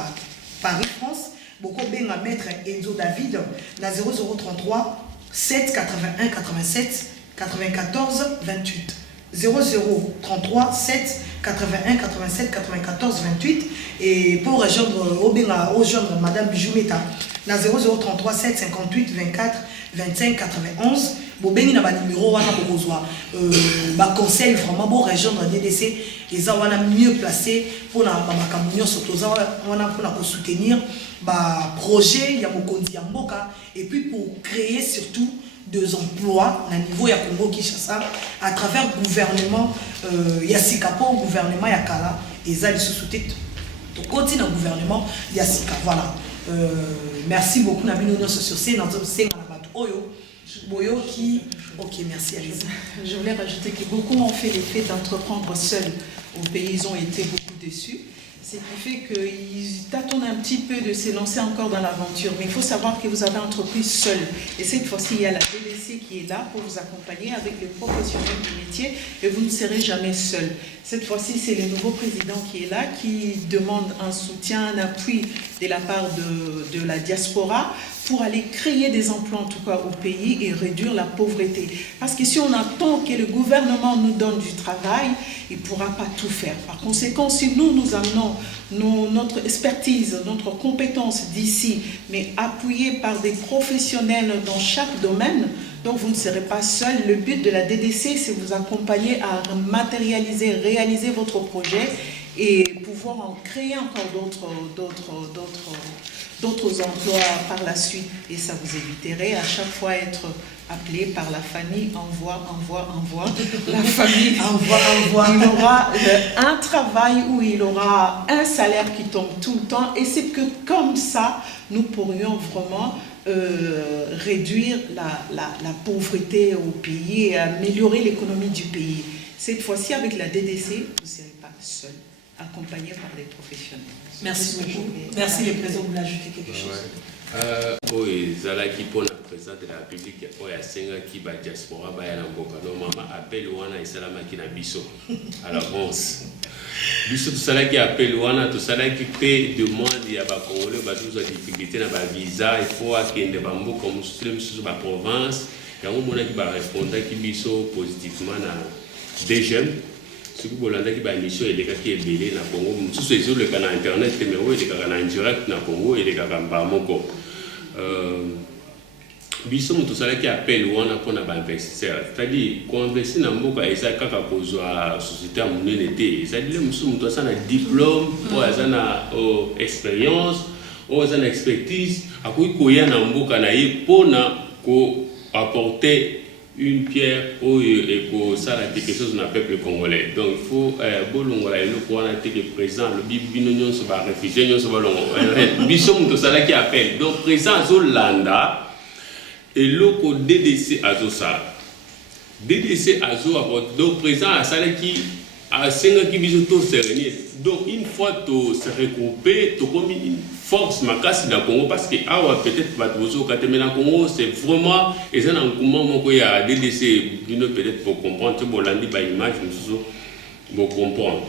Paris, France. Beaucoup bien à mettre Enzo David, la 0033 7 81 87 94 28. 0033 7 81 87 94 28. Et pour rejoindre Madame Bijoumeta, la 0033 7 58 24 25 91. Bobeni na ba numéro wana bokozwa conseil vraiment bon rejoindre DDC les wana mieux placé pour na makambo nyonso toza wana pour soutenir ba projet ya mokonzi ya mboka et puis pour créer surtout des emplois à niveau ya Congo Kinshasa à travers le gouvernement ya Sikapo gouvernement ya Kala et ça les sous-soutés to continue le gouvernement ya Sika voilà merci beaucoup na bino nyonso sur scène dans senga na bato oyo Boyo qui... Ok, merci, allez-y. Je voulais rajouter que beaucoup ont fait l'effet d'entreprendre seuls. Au pays, ils ont été beaucoup déçus. Ce qui fait qu'ils tâtonnent un petit peu de se lancer encore dans l'aventure. Mais il faut savoir que vous avez entrepris seul. Et cette fois-ci, il y a la DDC qui est là pour vous accompagner avec les professionnels du métier et vous ne serez jamais seul. Cette fois-ci, c'est le nouveau président qui est là, qui demande un soutien, un appui de la part de la diaspora pour aller créer des emplois en tout cas au pays et réduire la pauvreté. Parce que si on attend que le gouvernement nous donne du travail, il ne pourra pas tout faire. Par conséquent, si nous amenons notre expertise, notre compétence d'ici, mais appuyée par des professionnels dans chaque domaine, donc vous ne serez pas seul. Le but de la DDC, c'est vous accompagner à matérialiser, réaliser votre projet et pouvoir en créer encore d'autres emplois par la suite. Et ça vous éviterait à chaque fois être appelé par la famille, envoie. La famille envoie. Il aura un travail où il aura un salaire qui tombe tout le temps. Et c'est que comme ça, nous pourrions vraiment réduire la pauvreté au pays et améliorer l'économie du pays. Cette fois-ci, avec la DDC, vous ne serez pas seul, accompagné par des professionnels. Merci beaucoup. Merci le président, vous l'ajoutez quelque chose. Oui, Zalaki pour la présidente de la République, il y a 5 ans qui va diaspora, il y a un boka. Normalement, appel Ouana et Salamaki na Bisso à l'avance. Bisso, tout ça qui appelle Ouana, tout ça qui fait demande, il y a des Congolais, il y a des difficultés dans le visa, il faut qu'il y ait des bambous comme sur la province. Il y a un monde qui va répondre qui Bisso positivement à des jeunes. Si vous voulez que l'émission est belée dans le Congo, tout ce sur le canal internet, mais oui, il est en direct dans le Congo, il est en Bamako. Biso tout ça qui appelle ou on a pour investisseur. C'est-à-dire qu'on investit dans le Congo et ça quand on pose la société à mon été. C'est-à-dire que nous avons un diplôme, ou une expérience, ou une expertise. À quoi il y a un Congo pour apporter une pierre et pour ça quelque chose dans le peuple congolais. Donc il faut bolongola le pour être présent le bibinonion se va réfugier se va longo bisom to ça qui appelle donc présent Zolanda et loko DDC azo ça DDC azo donc présent à ça qui à 5 qui visent tout serré. Donc une fois tu se regrouper, tu comme une force ma casse dans Congo parce que peut-être pas toujours quand tu es dans Congo, c'est vraiment et ça dans comment il y a DDC peut-être pour comprendre tu bon lundi par image pour comprendre.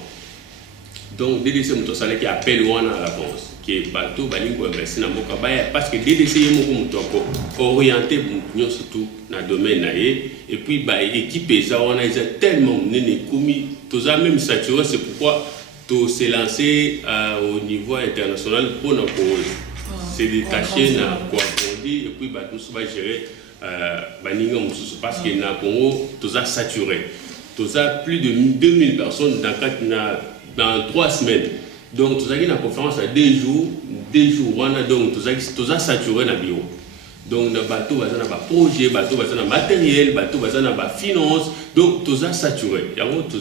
Donc DDC muto sale qui appelle wana à la France qui est bateau balingo investir na mboka baya parce que DDC yemo muto ko orienté pour surtout na domaine et puis ba équipe ça on a tellement nene commis tous a même saturé c'est pourquoi tout s'est lancé au niveau international pour nous se détacher na quoi on dit et puis ba tout va gérer baninga mususu parce que na Congo tous a saturé tous a plus de 2000 personnes dans 3 semaines. Donc, tout ça qui est en conférence à 2 jours, donc tout ça saturé dans le bureau. Donc, le bateau va avoir un projet, le bateau va avoir un matériel, le bateau va avoir une finance, donc tout ça saturé. Il y a tout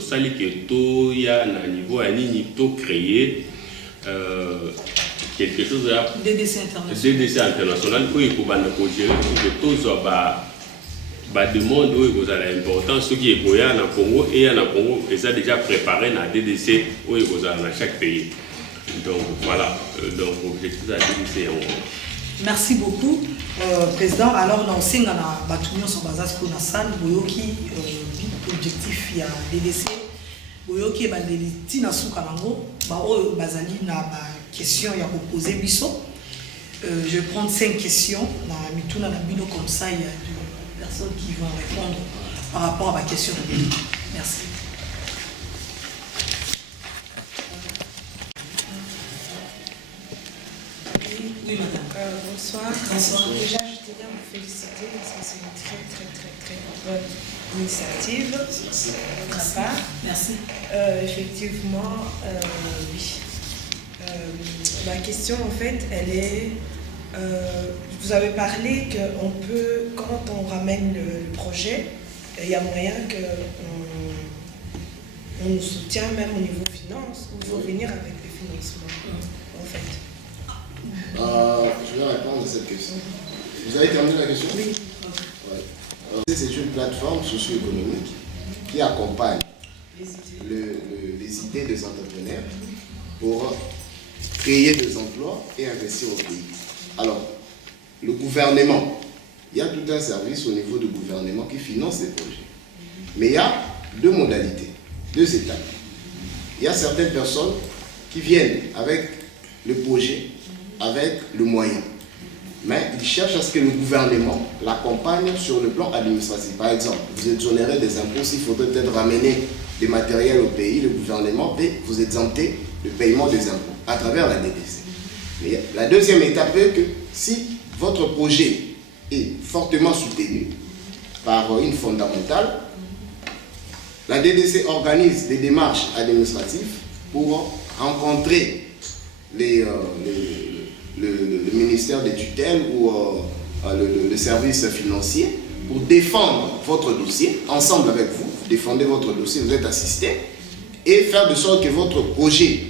ça qui est à un niveau, à niveau créé quelque chose de DDC international, où il faut gérer tout ça. Demande où vous avez l'importance, ce qui est Boya en Congo et en Congo, et ça déjà préparé dans DDC où vous avez dans chaque pays. Donc voilà, donc l'objectif de la DDC. Merci beaucoup, Président. Alors, nous sommes dans la bataille sur la base de la salle, qui l'objectif de la DDC, qui est de la Soukalango, qui na question à poser. Je vais prendre 5 questions, comme ça, il y a personnes qui vont répondre par rapport à ma question. Merci. Oui, madame. Bonsoir. Bonsoir. Déjà, je tenais à vous féliciter parce que c'est une très bonne initiative de ma part. Merci. Effectivement, oui. Ma question, en fait, elle est... vous avez parlé qu'on peut, quand on ramène le projet, il y a moyen qu'on nous soutient même au niveau finance, ou il faut venir avec des financements, en fait. Je vais répondre à cette question. Vous avez terminé la question? Oui. Ouais. C'est une plateforme socio-économique qui accompagne les idées des entrepreneurs pour créer des emplois et investir au pays. Alors, le gouvernement, il y a tout un service au niveau du gouvernement qui finance les projets. Mais il y a 2 modalités, 2 étapes. Il y a certaines personnes qui viennent avec le projet, avec le moyen. Mais ils cherchent à ce que le gouvernement l'accompagne sur le plan administratif. Par exemple, vous exonérez des impôts, s'il faudrait peut-être ramener des matériels au pays, le gouvernement peut vous exempter le paiement des impôts à travers la DDC. Mais la deuxième étape est que si votre projet est fortement soutenu par une fondamentale, la DDC organise des démarches administratives pour rencontrer le ministère des tutelles ou le service financier pour défendre votre dossier. Ensemble avec vous, vous défendez votre dossier, vous êtes assisté, et faire de sorte que votre projet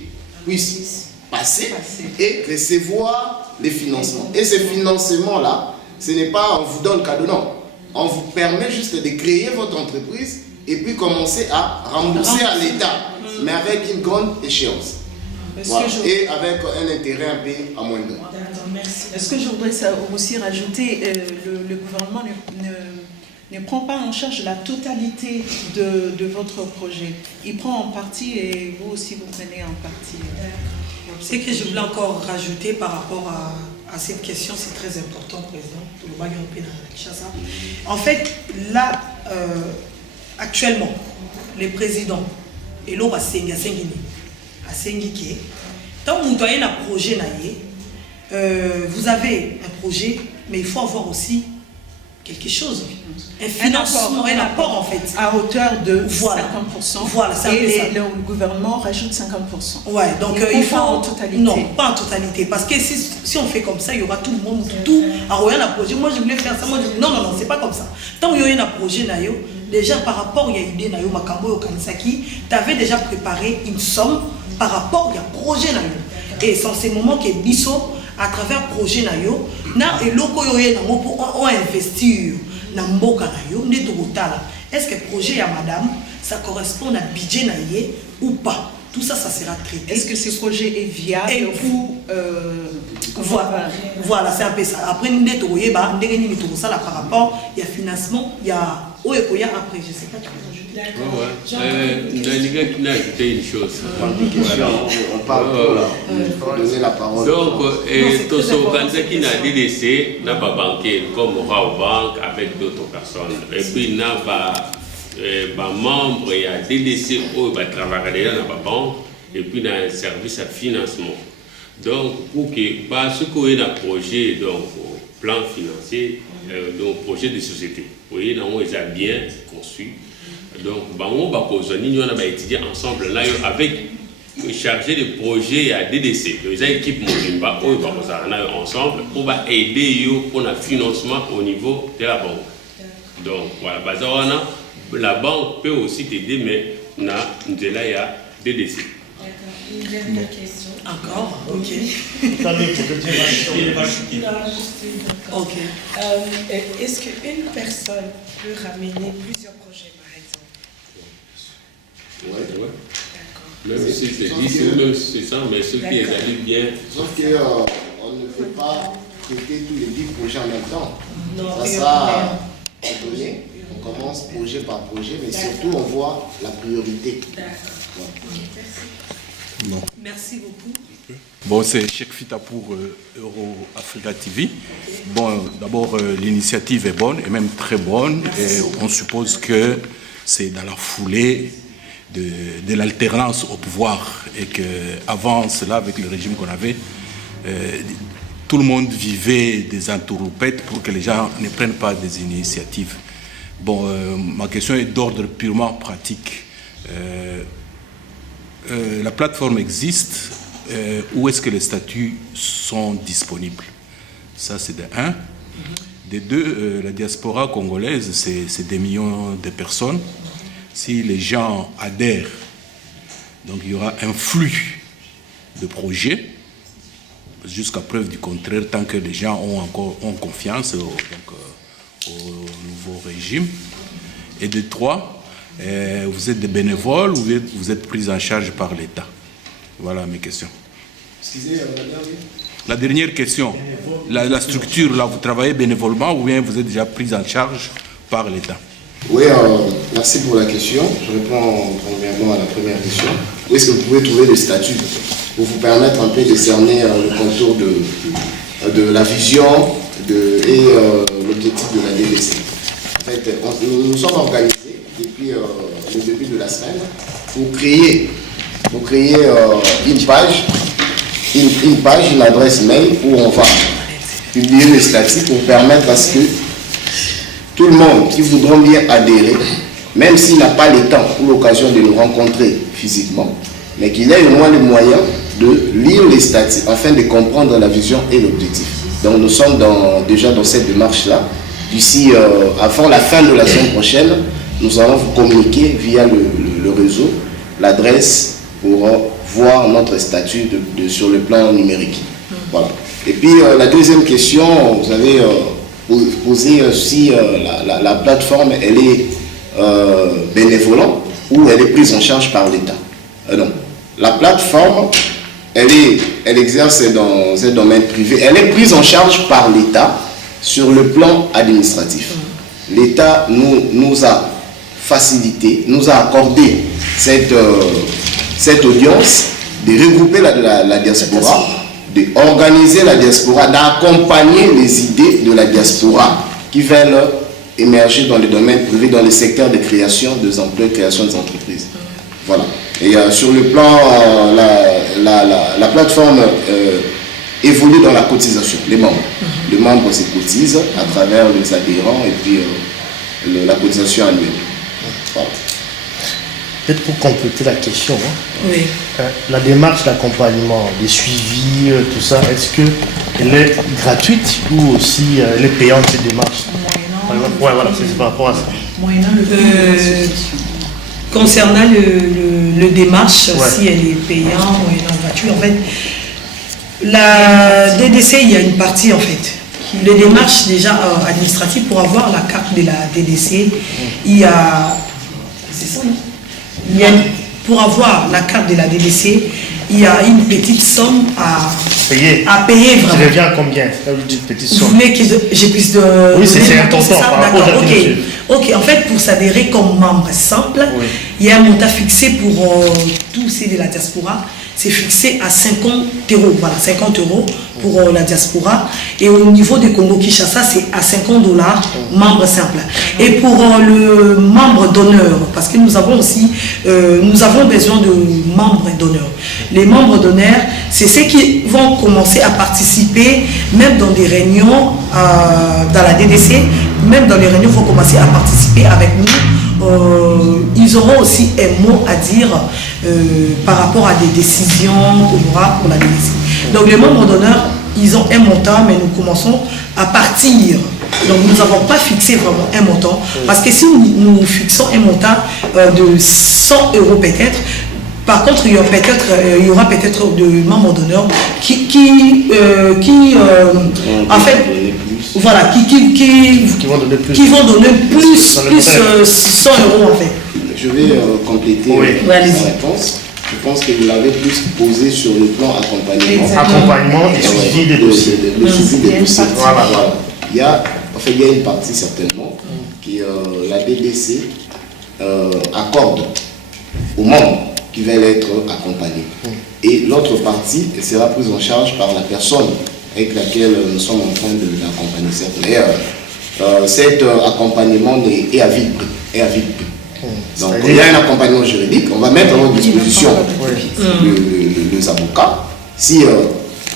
puisse passer et recevoir les financements. Et ces financements-là, ce n'est pas on vous donne cadeau, non. On vous permet juste de créer votre entreprise et puis commencer à rembourser à l'État, mais avec une grande échéance. Voilà. Et avec un intérêt un peu à moindre. Est-ce que je voudrais aussi rajouter, le gouvernement ne prend pas en charge la totalité de votre projet. Il prend en partie et vous aussi vous prenez en partie. Ce que je voulais encore rajouter par rapport à cette question, c'est très important, Président. En fait, là, actuellement, les présidents, et l'on va s'engager à s'engager. Tant que vous avez un projet, vous avez un projet, mais il faut avoir aussi quelque chose, un financement, un apport en fait. À hauteur de 50%. 50%. Voilà, ça et ça. Le gouvernement rajoute 50%. Ouais, donc il faut en totalité. Non, pas en totalité. Parce que si on fait comme ça, il y aura tout le monde, tout. Alors, il y a un projet. Moi, je voulais faire ça. Moi, je dis non, c'est pas comme ça. Tant qu'il y a un projet, déjà par rapport, il y a une idée, Makambo, Kanisaki, tu avais déjà préparé une somme par rapport à un projet. Et c'est en ces moments que Bisso, à travers le projet, et loko pour investir dans mboka est-ce que le projet à madame ça correspond à budget naïe ou pas. Tout ça, ça sera traité. Est-ce que ce projet est viable et voilà, c'est un peu ça. Après, nous avons ça par rapport, il y a financement, il y a après, je ne sais pas, tu peux ajouter. On a ajouté une chose. On parle là. Il faut donner la parole. Donc, tout ce qui n'a DDC n'a pas banqué comme Raobank avec d'autres personnes. Et puis, n'a pas membre, il y a DDC où il va travailler dans la banque et puis dans un service à financement. Donc, pour que, parce qu'il y a un projet, donc, au plan financier, donc, projet de société. Vous voyez, dans où ils ont bien conçu. Donc, on va étudier ensemble là, avec chargé de projet à DDC. Les équipes Mojimba, on va ensemble pour aider pour le financement au niveau de la banque. Donc, voilà, la banque peut aussi t'aider, mais là, il y a DDC. D'accord. Une dernière question. Encore, ok. Ok. Est-ce qu'une personne peut ramener plusieurs projets, par exemple? Oui. D'accord. Même si c'est 10 ou même si c'est 100, mais ceux qui évaluent bien. Sauf qu'on ne peut pas traiter tous les 10 projets en même temps. Non, ça sera donné. On commence projet par projet, mais surtout on voit la priorité. D'accord. Ouais. Bon. Merci beaucoup. Bon, c'est Cheikh Fita pour Euro Africa TV. Bon, d'abord, l'initiative est bonne et même très bonne. Et on suppose que c'est dans la foulée de l'alternance au pouvoir. Et qu'avant cela, avec le régime qu'on avait, tout le monde vivait des entourloupettes pour que les gens ne prennent pas des initiatives. Bon, ma question est d'ordre purement pratique. La plateforme existe. Où est-ce que les statuts sont disponibles? Ça, c'est de 1. De 2, la diaspora congolaise, c'est des millions de personnes. Si les gens adhèrent, donc il y aura un flux de projets, jusqu'à preuve du contraire, tant que les gens ont confiance au nouveau régime. Et de 3, vous êtes des bénévoles ou vous êtes pris en charge par l'État? Voilà mes questions. Excusez, la dernière question. La structure, là, vous travaillez bénévolement ou bien vous êtes déjà pris en charge par l'État? Oui, merci pour la question. Je réponds premièrement à la première question. Où est-ce que vous pouvez trouver le statut pour vous permettre un peu de cerner le contour de la vision et l'objectif de la DDC? En fait, nous sommes organisés depuis le début de la semaine pour créer une adresse mail où on va publier le statut pour permettre à ce que tout le monde qui voudront bien adhérer, même s'il n'a pas le temps ou l'occasion de nous rencontrer physiquement, mais qu'il ait au moins les moyens de lire les statuts afin de comprendre la vision et l'objectif. Donc nous sommes déjà dans cette démarche-là. D'ici, avant la fin de la semaine prochaine, nous allons vous communiquer via le réseau l'adresse pour voir notre statut sur le plan numérique. Voilà. Et puis la deuxième question, vous avez posé si la plateforme elle est bénévolente ou elle est prise en charge par l'État. Non. La plateforme, elle exerce dans un domaine privé. Elle est prise en charge par l'État sur le plan administratif. L'État nous a facilité, nous a accordé cette audience de regrouper la diaspora, d'organiser la diaspora, d'accompagner les idées de la diaspora qui veulent émerger dans le domaine privé, dans le secteur de création des emplois, création des entreprises. Voilà. Et sur le plan, la plateforme évolue dans la cotisation, les membres. Les membres se cotisent à travers les adhérents et puis la cotisation annuelle. Voilà. Peut-être pour compléter la question, oui. La démarche d'accompagnement, des suivis, tout ça, est-ce qu'elle est gratuite ou aussi elle est payante cette démarche? Oui, voilà, c'est par rapport à ça. Concernant le démarche, si elle est payante ou elle est gratuite, en fait, la DDC, il y a une partie en fait. Les démarches déjà administratives pour avoir la carte de la DDC, il y a... C'est ça, non? pour avoir la carte de la DDC, il y a une petite somme à payer vraiment. Ça revient à combien? Une petite somme. Vous voulez que je puisse de... Oui, c'est important. D'accord, ok. En fait, pour s'adhérer comme membre simple, il y a un montant fixé pour tous ceux de la diaspora. C'est fixé à 50 €. Voilà, 50 € pour la diaspora. Et au niveau du Congo-Kinshasa, c'est à 50 $, membre simple. Et pour le membre d'honneur, parce que nous avons aussi, nous avons besoin de membres d'honneur. Les membres d'honneur, c'est ceux qui vont commencer à participer, même dans des réunions, dans la DDC, même dans les réunions, vont commencer à participer avec nous. Ils auront aussi un mot à dire par rapport à des décisions qu'on aura pour la DDC. Donc les membres d'honneur, ils ont un montant, mais nous commençons à partir. Donc nous n'avons pas fixé vraiment un montant, parce que si nous fixons un montant de 100 € peut-être, par contre, il y aura peut-être de membres d'honneur qui en fait, voilà, qui vont donner plus 100 € en fait. Je vais compléter la réponse. Je pense que vous l'avez plus posé sur le plan accompagnement et suivi des dossiers. Le suivi des dossiers. Voilà. Il y a une partie certainement qui la DDC accorde aux membres qui veulent être accompagnés. Et l'autre partie sera prise en charge par la personne avec laquelle nous sommes en train de l'accompagner. D'ailleurs, cet accompagnement est à vie pris. Donc, il y a un accompagnement juridique, on va mettre à notre disposition les avocats. Si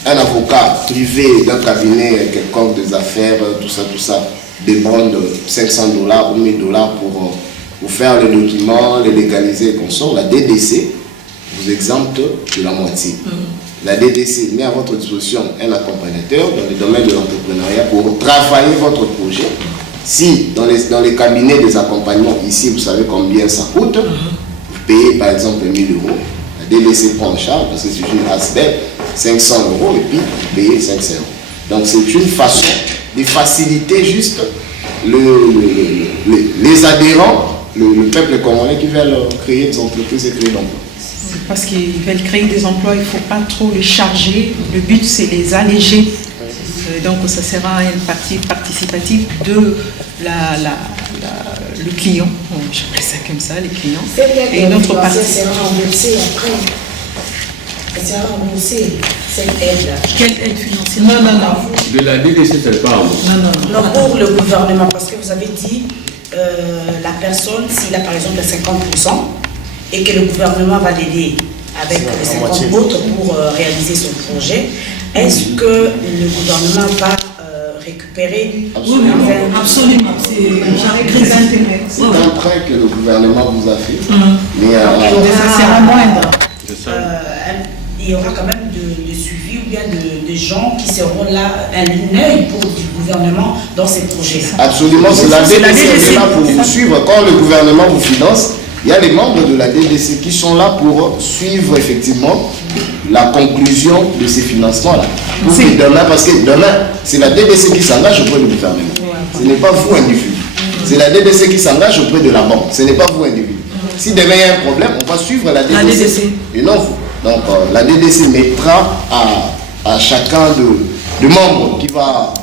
un avocat privé d'un cabinet quelconque des affaires, tout ça, demande 500 $ ou 1000 $ pour faire les documents, les légaliser et consort, la DDC vous exempte de la moitié. La DDC met à votre disposition un accompagnateur dans le domaine de l'entrepreneuriat pour travailler votre projet. Si dans les cabinets des accompagnements, ici vous savez combien ça coûte, vous payez par exemple 1000 €, la DDC prend en charge parce que c'est une aspect 500 € et puis vous payez 500 €. Donc c'est une façon de faciliter juste les adhérents, le peuple congolais qui veulent créer des entreprises et créer d'emplois. Parce qu'ils veulent créer des emplois, il ne faut pas trop les charger. Le but, c'est les alléger. Donc, ça sera une partie participative de le client. J'appelle ça comme ça, les clients. Et une autre partie sera remboursée après. Elle sera remboursée, cette aide-là. Quelle aide financière? Non. De la DDC, ce n'est pas remboursé. Non, pour le gouvernement, parce que vous avez dit, la personne, s'il a par exemple 50%, et que le gouvernement va l'aider avec les 50 autres pour réaliser son projet, est-ce que le gouvernement va récupérer? Absolument. C'est un prêt que le gouvernement vous a fait. Mais ça sera moindre. Il y aura quand même de suivi ou bien de gens qui seront là, un œil pour du gouvernement dans ces projets. Absolument, c'est la DDC qui est là pour vous suivre. Quand le gouvernement vous finance, il y a les membres de la DDC qui sont là pour suivre effectivement la conclusion de ces financements-là. Parce que demain, c'est la DDC qui s'engage auprès du gouvernement. Ce n'est pas vous, individu. C'est la DDC qui s'engage auprès de la banque. Ce n'est pas vous, individu. Si demain il y a un problème, on va suivre la DDC. Et non vous. Donc la DDC mettra à chacun de membres qui va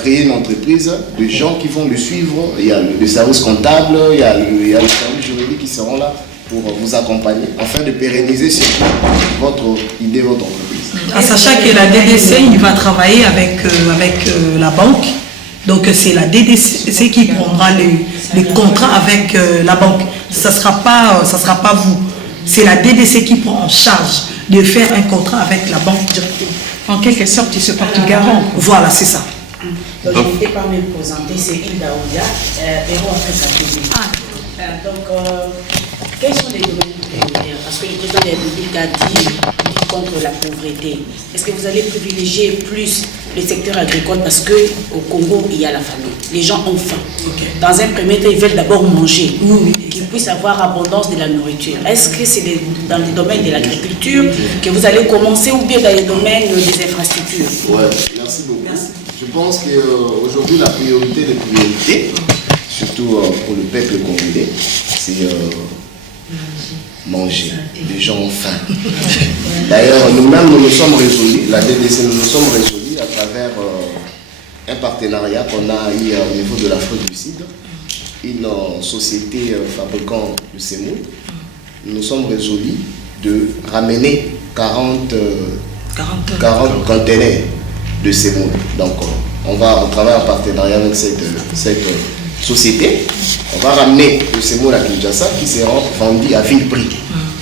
créer une entreprise, de gens qui vont le suivre. Il y a le service comptable, il y a le service juridique qui seront là pour vous accompagner afin de pérenniser surtout votre idée, votre entreprise. En sachant que la DDC, il va travailler avec la banque. Donc c'est la DDC qui prendra les contrats avec la banque. Ça sera pas vous. C'est la DDC qui prend en charge de faire un contrat avec la banque directement. En quelque sorte, il se porte garant. Voilà, c'est ça. Donc je ne vais pas me présenter, c'est Hilda Ouya, héros Africa TV. Donc, quels sont les domaines prioritaires? Parce que le président de la République a dit lutte contre la pauvreté. Est-ce que vous allez privilégier plus le secteur agricole parce qu'au Congo, il y a la famine. Les gens ont faim. Dans un premier temps, ils veulent d'abord manger, qu'ils puissent avoir abondance de la nourriture. Est-ce que c'est dans le domaine de l'agriculture que vous allez commencer ou bien dans le domaine des infrastructures? Oui, merci beaucoup. Je pense qu'aujourd'hui, la priorité des priorités, surtout pour le peuple congolais, c'est manger. Les gens ont faim. D'ailleurs, nous-mêmes, nous nous sommes résolus, la DDC, nous nous sommes résolus à travers un partenariat qu'on a eu au niveau de l'Afrique du Sud, une société fabricant de semoule. Nous nous sommes résolus de ramener 40 conteneurs de semoule. Donc, on travaille en partenariat avec cette société. On va ramener le semoule à Kinshasa qui sera vendu à vil prix.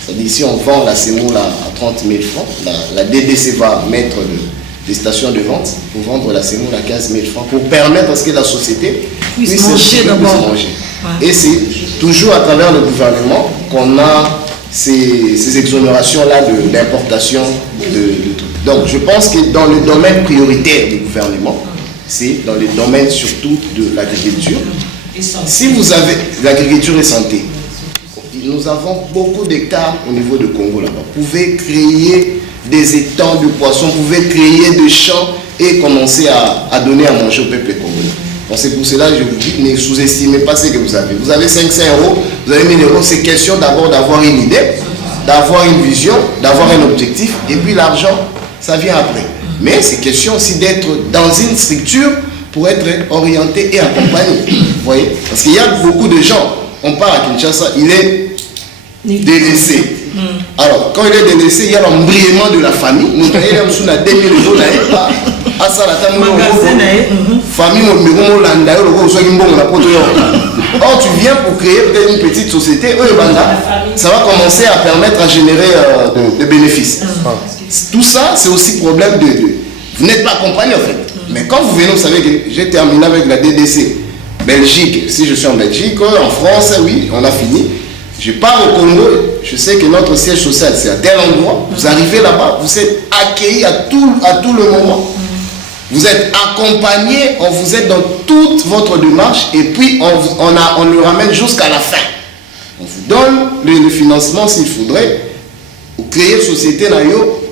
C'est-à-dire, si on vend la semoule à 30 000 francs, la DDC va mettre des stations de vente pour vendre la semoule à 15 000 francs pour permettre à ce que la société puisse manger d'abord. Et c'est toujours à travers le gouvernement qu'on a ces exonérations-là d'importation de trucs. Donc, je pense que dans le domaine prioritaire du gouvernement, c'est dans les domaines surtout de l'agriculture. Si vous avez l'agriculture et santé, nous avons beaucoup d'hectares au niveau de Congo là-bas. Vous pouvez créer des étangs de poissons, vous pouvez créer des champs et commencer à donner à manger au peuple congolais. Donc c'est pour cela que je vous dis, ne sous-estimez pas ce que vous avez. Vous avez 500 euros, vous avez 1000 euros, c'est question d'abord d'avoir une idée, d'avoir une vision, d'avoir un objectif, et puis l'argent, ça vient après. Mais c'est question aussi d'être dans une structure pour être orienté et accompagné. Vous voyez? Parce qu'il y a beaucoup de gens, on part à Kinshasa, il est délaissé. Alors, quand il est délaissé, il y a l'embrièment de la famille. Nous avons sous la 2000 euros, à ça, la famille, or, tu viens pour créer une petite société, ça va commencer à permettre à générer de bénéfices. Tout ça, c'est aussi problème de... Vous n'êtes pas accompagné en fait. Mais quand vous venez, vous savez que j'ai terminé avec la DDC. Belgique, si je suis en Belgique, en France, oui, on a fini. Je pars au Congo, je sais que notre siège social, c'est à tel endroit. Vous arrivez là-bas, vous êtes accueillis à tout le moment. Vous êtes accompagné, on vous aide dans toute votre démarche et puis on le ramène jusqu'à la fin. On vous donne le financement s'il faudrait. Vous créez une société,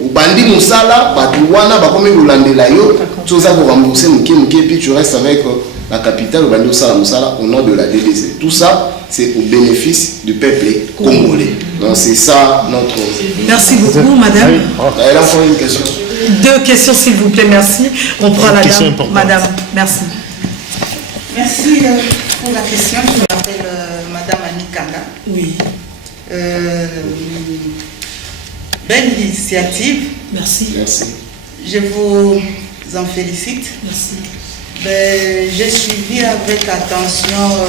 vous bandi Moussala, puis tu restes avec la capitale, au nom de la DDC. Tout ça, c'est au bénéfice du peuple congolais. Donc c'est ça notre... Merci beaucoup, madame. Elle a encore une question. 2 questions, s'il vous plaît, merci. On prend la dame. Madame, merci. Merci pour la question. Je m'appelle madame Annie Kanga. Oui. Belle initiative. Merci. Merci. Je vous en félicite. Merci. J'ai suivi avec attention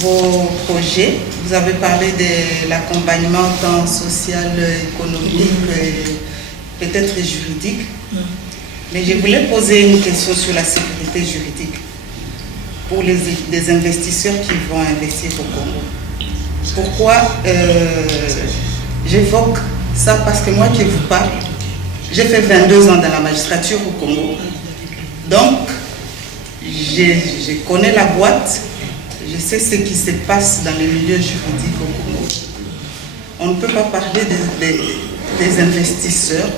vos projets. Vous avez parlé de l'accompagnement tant social, économique et peut-être juridique. Mais je voulais poser une question sur la sécurité juridique pour des investisseurs qui vont investir au Congo. Pourquoi j'évoque ça? Parce que moi qui vous parle, j'ai fait 22 ans dans la magistrature au Congo. Donc, je connais la boîte, je sais ce qui se passe dans les milieux juridiques au Congo. On ne peut pas parler des investisseurs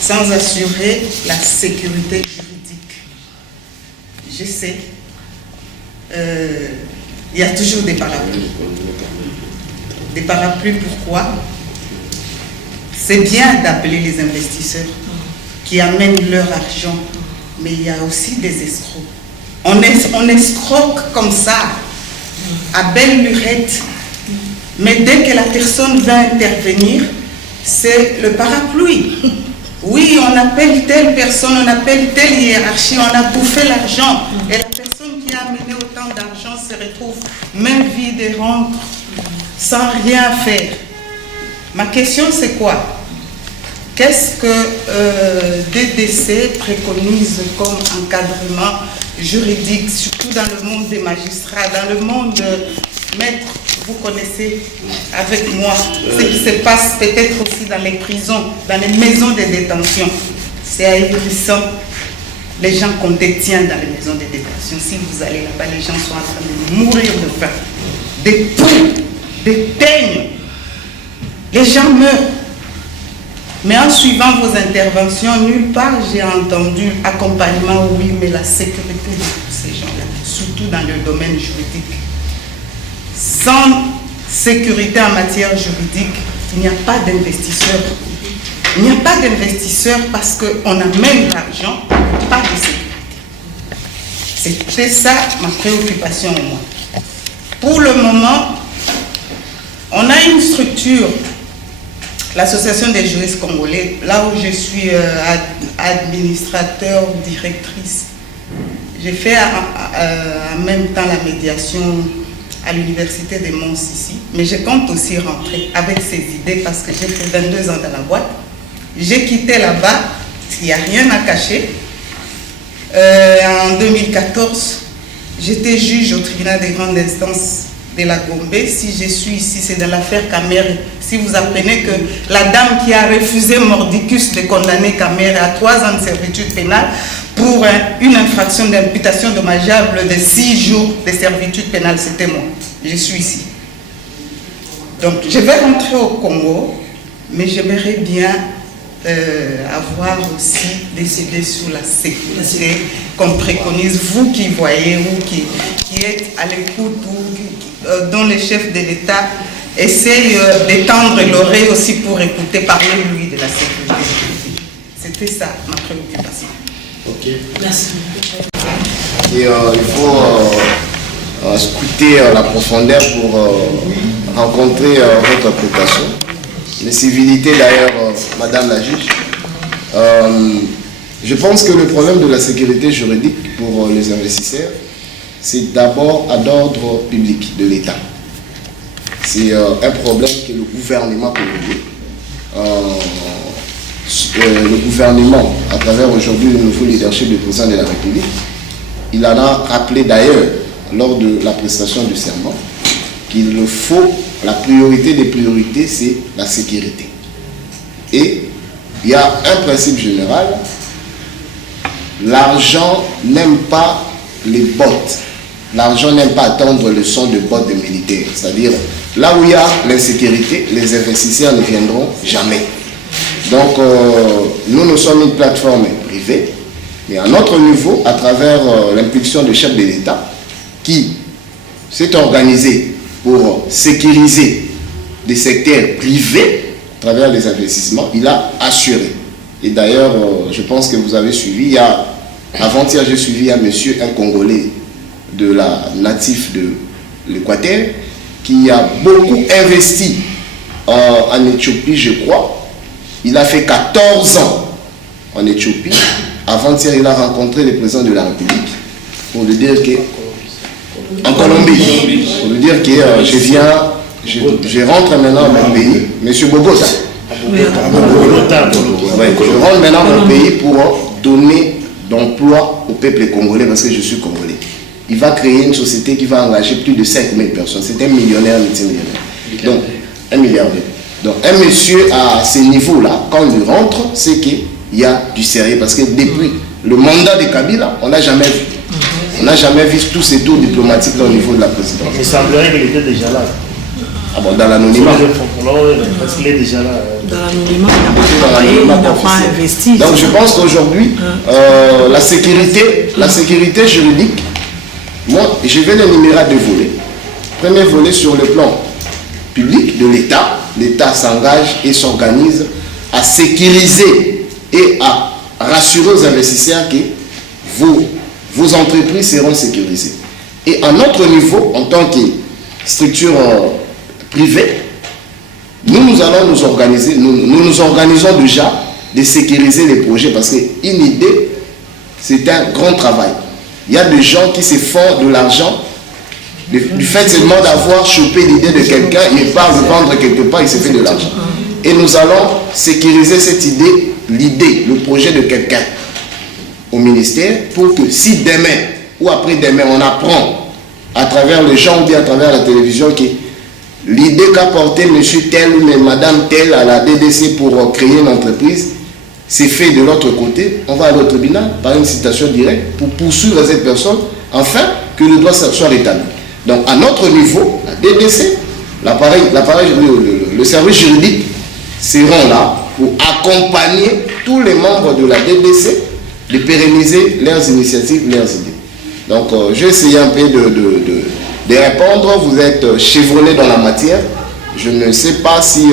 sans assurer la sécurité juridique. Je sais, il y a toujours des parapluies. Des parapluies, pourquoi? C'est bien d'appeler les investisseurs qui amènent leur argent, mais il y a aussi des escrocs. On escroque comme ça, à belle lurette, mais dès que la personne va intervenir, c'est le parapluie. Oui, on appelle telle personne, on appelle telle hiérarchie, on a bouffé l'argent. Et la personne qui a amené autant d'argent se retrouve même vide et rentre sans rien faire. Ma question c'est quoi? Qu'est-ce que DDC préconise comme encadrement juridique, surtout dans le monde des magistrats, dans le monde maître, vous connaissez avec moi ce qui se passe peut-être aussi dans les prisons, dans les maisons de détention. C'est ahurissant. Les gens qu'on détient dans les maisons de détention, si vous allez là-bas, les gens sont en train de mourir de faim. Des poux, des teignes. Les gens meurent. Mais en suivant vos interventions, nulle part j'ai entendu accompagnement, oui, mais la sécurité de tous ces gens-là, surtout dans le domaine juridique. sécurité en matière juridique, il n'y a pas d'investisseurs. Il n'y a pas d'investisseurs parce qu'on amène l'argent, pas de sécurité. C'était ça ma préoccupation au moins. Pour le moment, on a une structure, l'Association des juristes congolais, là où je suis administrateur, directrice. J'ai fait en même temps la médiation à l'université de Mons ici, mais je compte aussi rentrer avec ces idées parce que j'ai fait 22 ans dans la boîte. J'ai quitté là-bas, il n'y a rien à cacher. En 2014, j'étais juge au tribunal des grandes instances de la Gombe. Si je suis ici, c'est dans l'affaire Kamere. Si vous apprenez que la dame qui a refusé mordicus de condamner Kamere à 3 ans de servitude pénale pour une infraction d'imputation dommageable de 6 jours de servitude pénale, c'était moi. Je suis ici. Donc, je vais rentrer au Congo, mais j'aimerais bien avoir aussi des idées sur la sécurité qu'on préconise, vous qui voyez, vous qui êtes à l'écoute, dont les chefs de l'État essayent d'étendre l'oreille aussi pour écouter parler, lui, de la sécurité. C'était ça ma préoccupation. Ok. Merci. Et il faut scruter la profondeur pour rencontrer votre application. Les civilités d'ailleurs, Madame la juge. Je pense que le problème de la sécurité juridique pour les investisseurs, c'est d'abord à l'ordre public de l'État. C'est un problème que le gouvernement congolais, le gouvernement, à travers aujourd'hui le nouveau leadership du président de la République, il en a rappelé d'ailleurs lors de la prestation du serment qu'il faut, la priorité des priorités, c'est la sécurité. Et il y a un principe général, l'argent n'aime pas les bottes. L'argent n'aime pas attendre le son de bottes des militaires. C'est-à-dire, là où il y a l'insécurité, les investisseurs ne viendront jamais. Donc, nous sommes une plateforme privée, mais à notre niveau, à travers l'impulsion du chef de l'État, qui s'est organisé pour sécuriser des secteurs privés à travers les investissements, il a assuré. Et d'ailleurs, je pense que vous avez suivi, avant-hier, j'ai suivi un monsieur, un Congolais de la natif de l'Équateur, qui a beaucoup investi en Éthiopie, je crois. Il a fait 14 ans en Éthiopie. Avant-hier, il a rencontré le président de la République pour lui dire que... En Colombie. Pour lui dire que je rentre maintenant dans mon pays. Monsieur Bogota. Je rentre maintenant dans mon pays pour donner d'emploi au peuple congolais parce que je suis congolais. Il va créer une société qui va engager plus de 5000 personnes. C'est un millionnaire, multimillionnaire. Donc, un milliardaire. Donc, un monsieur à ce niveau-là, quand il rentre, c'est qu'il y a du sérieux. Parce que depuis le mandat de Kabila, on n'a jamais vu. On n'a jamais vu tous ces tours diplomatiques au niveau de la présidence. Il semblerait qu'il était déjà là. Ah bon, dans l'anonymat. Parce qu'il est déjà là. Dans l'anonymat, il n'a pas investi. Donc je pense qu'aujourd'hui, la sécurité juridique, moi, je vais l'énumérer à 2 volets. Premier volet sur le plan public de l'État. L'État s'engage et s'organise à sécuriser et à rassurer aux investisseurs que vos entreprises seront sécurisées. Et à notre niveau, en tant que structure privée, nous allons nous organiser, nous nous organisons déjà de sécuriser les projets parce qu'une idée, c'est un grand travail. Il y a des gens qui se font de l'argent du fait seulement d'avoir chopé l'idée de quelqu'un, il part le vendre quelque part, il se fait de l'argent. Et nous allons sécuriser cette idée, l'idée, le projet de quelqu'un au ministère pour que si demain ou après-demain on apprend à travers les gens ou bien à travers la télévision que l'idée qu'a porté monsieur tel ou madame tel à la DDC pour créer une entreprise, c'est fait de l'autre côté, on va aller au tribunal par une citation directe pour poursuivre cette personne afin que le droit soit rétabli. Donc à notre niveau, la DDC, le service juridique seront là pour accompagner tous les membres de la DDC de pérenniser leurs initiatives, leurs idées. Donc, j'ai essayé un peu de répondre. Vous êtes chevronné dans la matière. Je ne sais pas si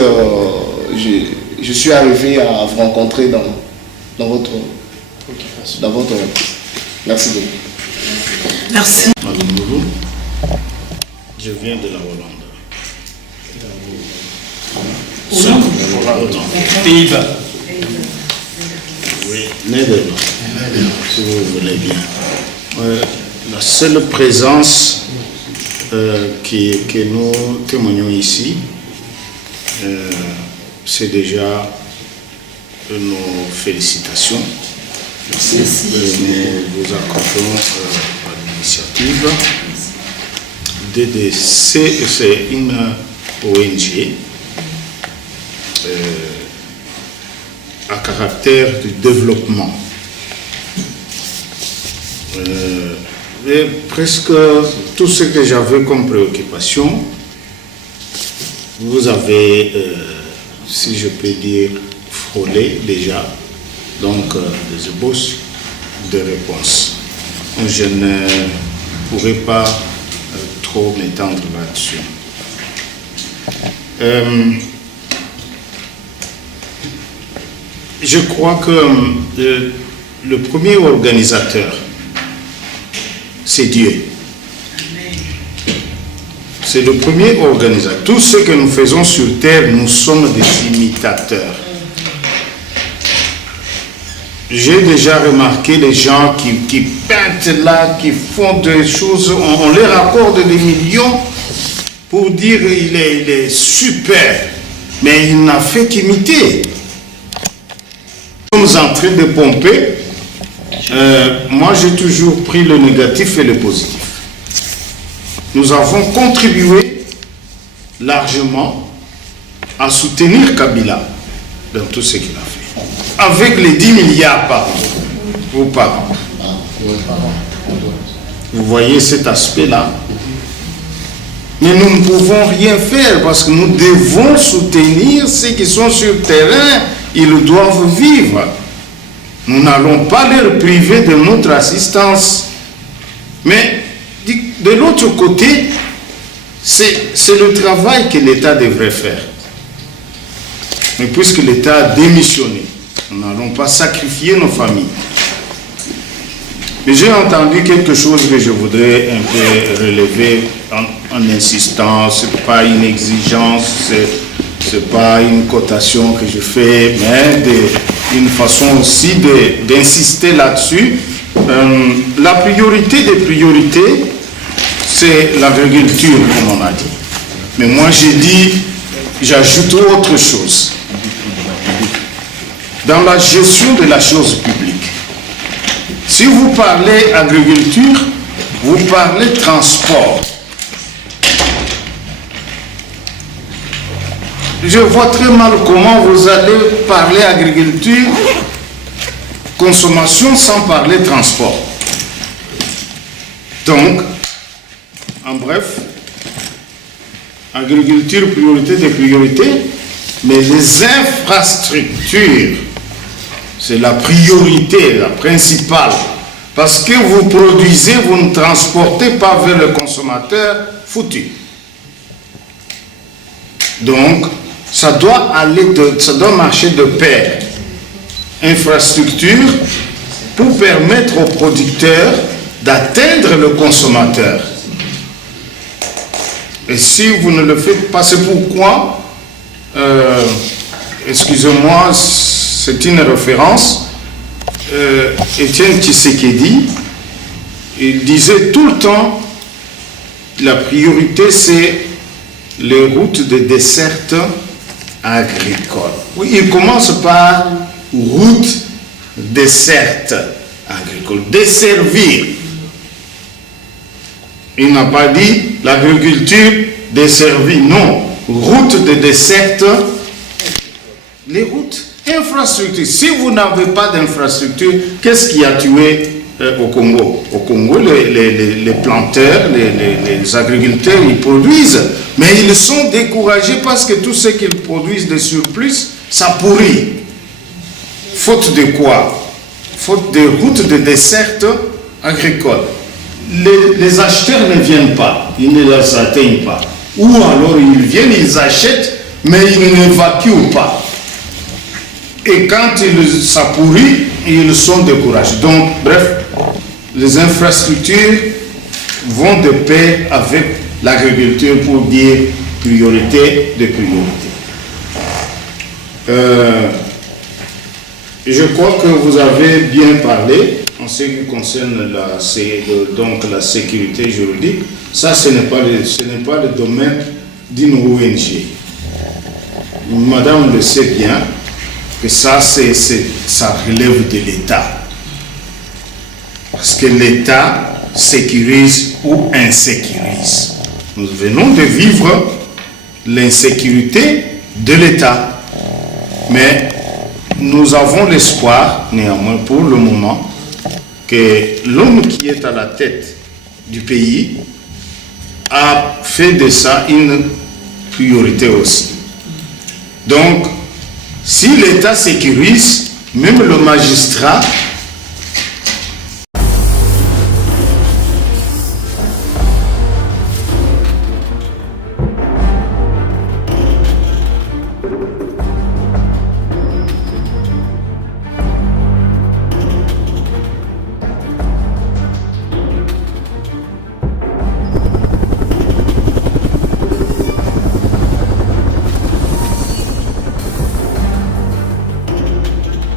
je suis arrivé à vous rencontrer dans votre Merci beaucoup. Merci. Je viens de la Hollande. Pays-Bas. Oui, Néderlande, si vous voulez bien. La seule présence que nous témoignons ici, c'est déjà nos félicitations. Nous vous accordons l'initiative. DDC, c'est une ONG à caractère de développement. Et presque tout ce que j'avais comme préoccupation, vous avez, si je peux dire, frôlé déjà, donc des ébauches de réponses. Je ne pourrais pas trop m'étendre là-dessus. Je crois que le premier organisateur, c'est Dieu. C'est le premier organisateur. Tout ce que nous faisons sur terre, nous sommes des imitateurs. J'ai déjà remarqué les gens qui peintent là, qui font des choses, on leur accorde des millions pour dire il est super, mais il n'a fait qu'imiter. Nous sommes en train de pomper. Moi, j'ai toujours pris le négatif et le positif. Nous avons contribué largement à soutenir Kabila dans tout ce qu'il a fait. Avec les 10 milliards par an ou par an. Vous voyez cet aspect-là. Mais nous ne pouvons rien faire parce que nous devons soutenir ceux qui sont sur le terrain. Ils doivent vivre. Nous n'allons pas leur priver de notre assistance. Mais de l'autre côté, c'est le travail que l'État devrait faire. Mais puisque l'État a démissionné, nous n'allons pas sacrifier nos familles. Mais j'ai entendu quelque chose que je voudrais un peu relever en insistant. Ce n'est pas une exigence, ce n'est pas une cotation que je fais, mais une façon aussi d'insister là-dessus. La priorité des priorités, c'est l'agriculture, comme on a dit. Mais moi, j'ai dit, j'ajoute autre chose. Dans la gestion de la chose publique, si vous parlez agriculture, vous parlez transport. Je vois très mal comment vous allez parler agriculture, consommation sans parler transport. Donc, en bref, agriculture, priorité des priorités, mais les infrastructures, c'est la priorité, la principale. Parce que vous produisez, vous ne transportez pas vers le consommateur foutu. Donc, ça doit marcher de pair. Infrastructure pour permettre aux producteurs d'atteindre le consommateur. Et si vous ne le faites pas, c'est pourquoi, excusez-moi, c'est une référence, Étienne Tshisekedi, il disait tout le temps, la priorité c'est les routes de desserte agricole. Oui, il commence par route desserte agricole, desservir. Il n'a pas dit l'agriculture desservie, non. Route de desserte, les routes, infrastructures. Si vous n'avez pas d'infrastructure, qu'est-ce qui a tué au Congo? Au Congo, les planteurs, les agriculteurs, ils produisent, mais ils sont découragés parce que tout ce qu'ils produisent de surplus, ça pourrit. Faute de quoi? Faute de routes de desserte agricole. les acheteurs ne viennent pas, ils ne les atteignent pas. Ou alors ils viennent, ils achètent, mais ils n'évacuent pas. Et quand ça pourrit, ils sont découragés. Donc, bref, les infrastructures vont de pair avec l'agriculture pour dire priorité de priorité. Je crois que vous avez bien parlé en ce qui concerne la sécurité juridique. Ça, ce n'est pas le domaine d'une ONG. Madame le sait bien que ça relève de l'État. Parce que l'État sécurise ou insécurise. Nous venons de vivre l'insécurité de l'État. Mais nous avons l'espoir, néanmoins, pour le moment, que l'homme qui est à la tête du pays a fait de ça une priorité aussi. Donc, si l'État sécurise, même le magistrat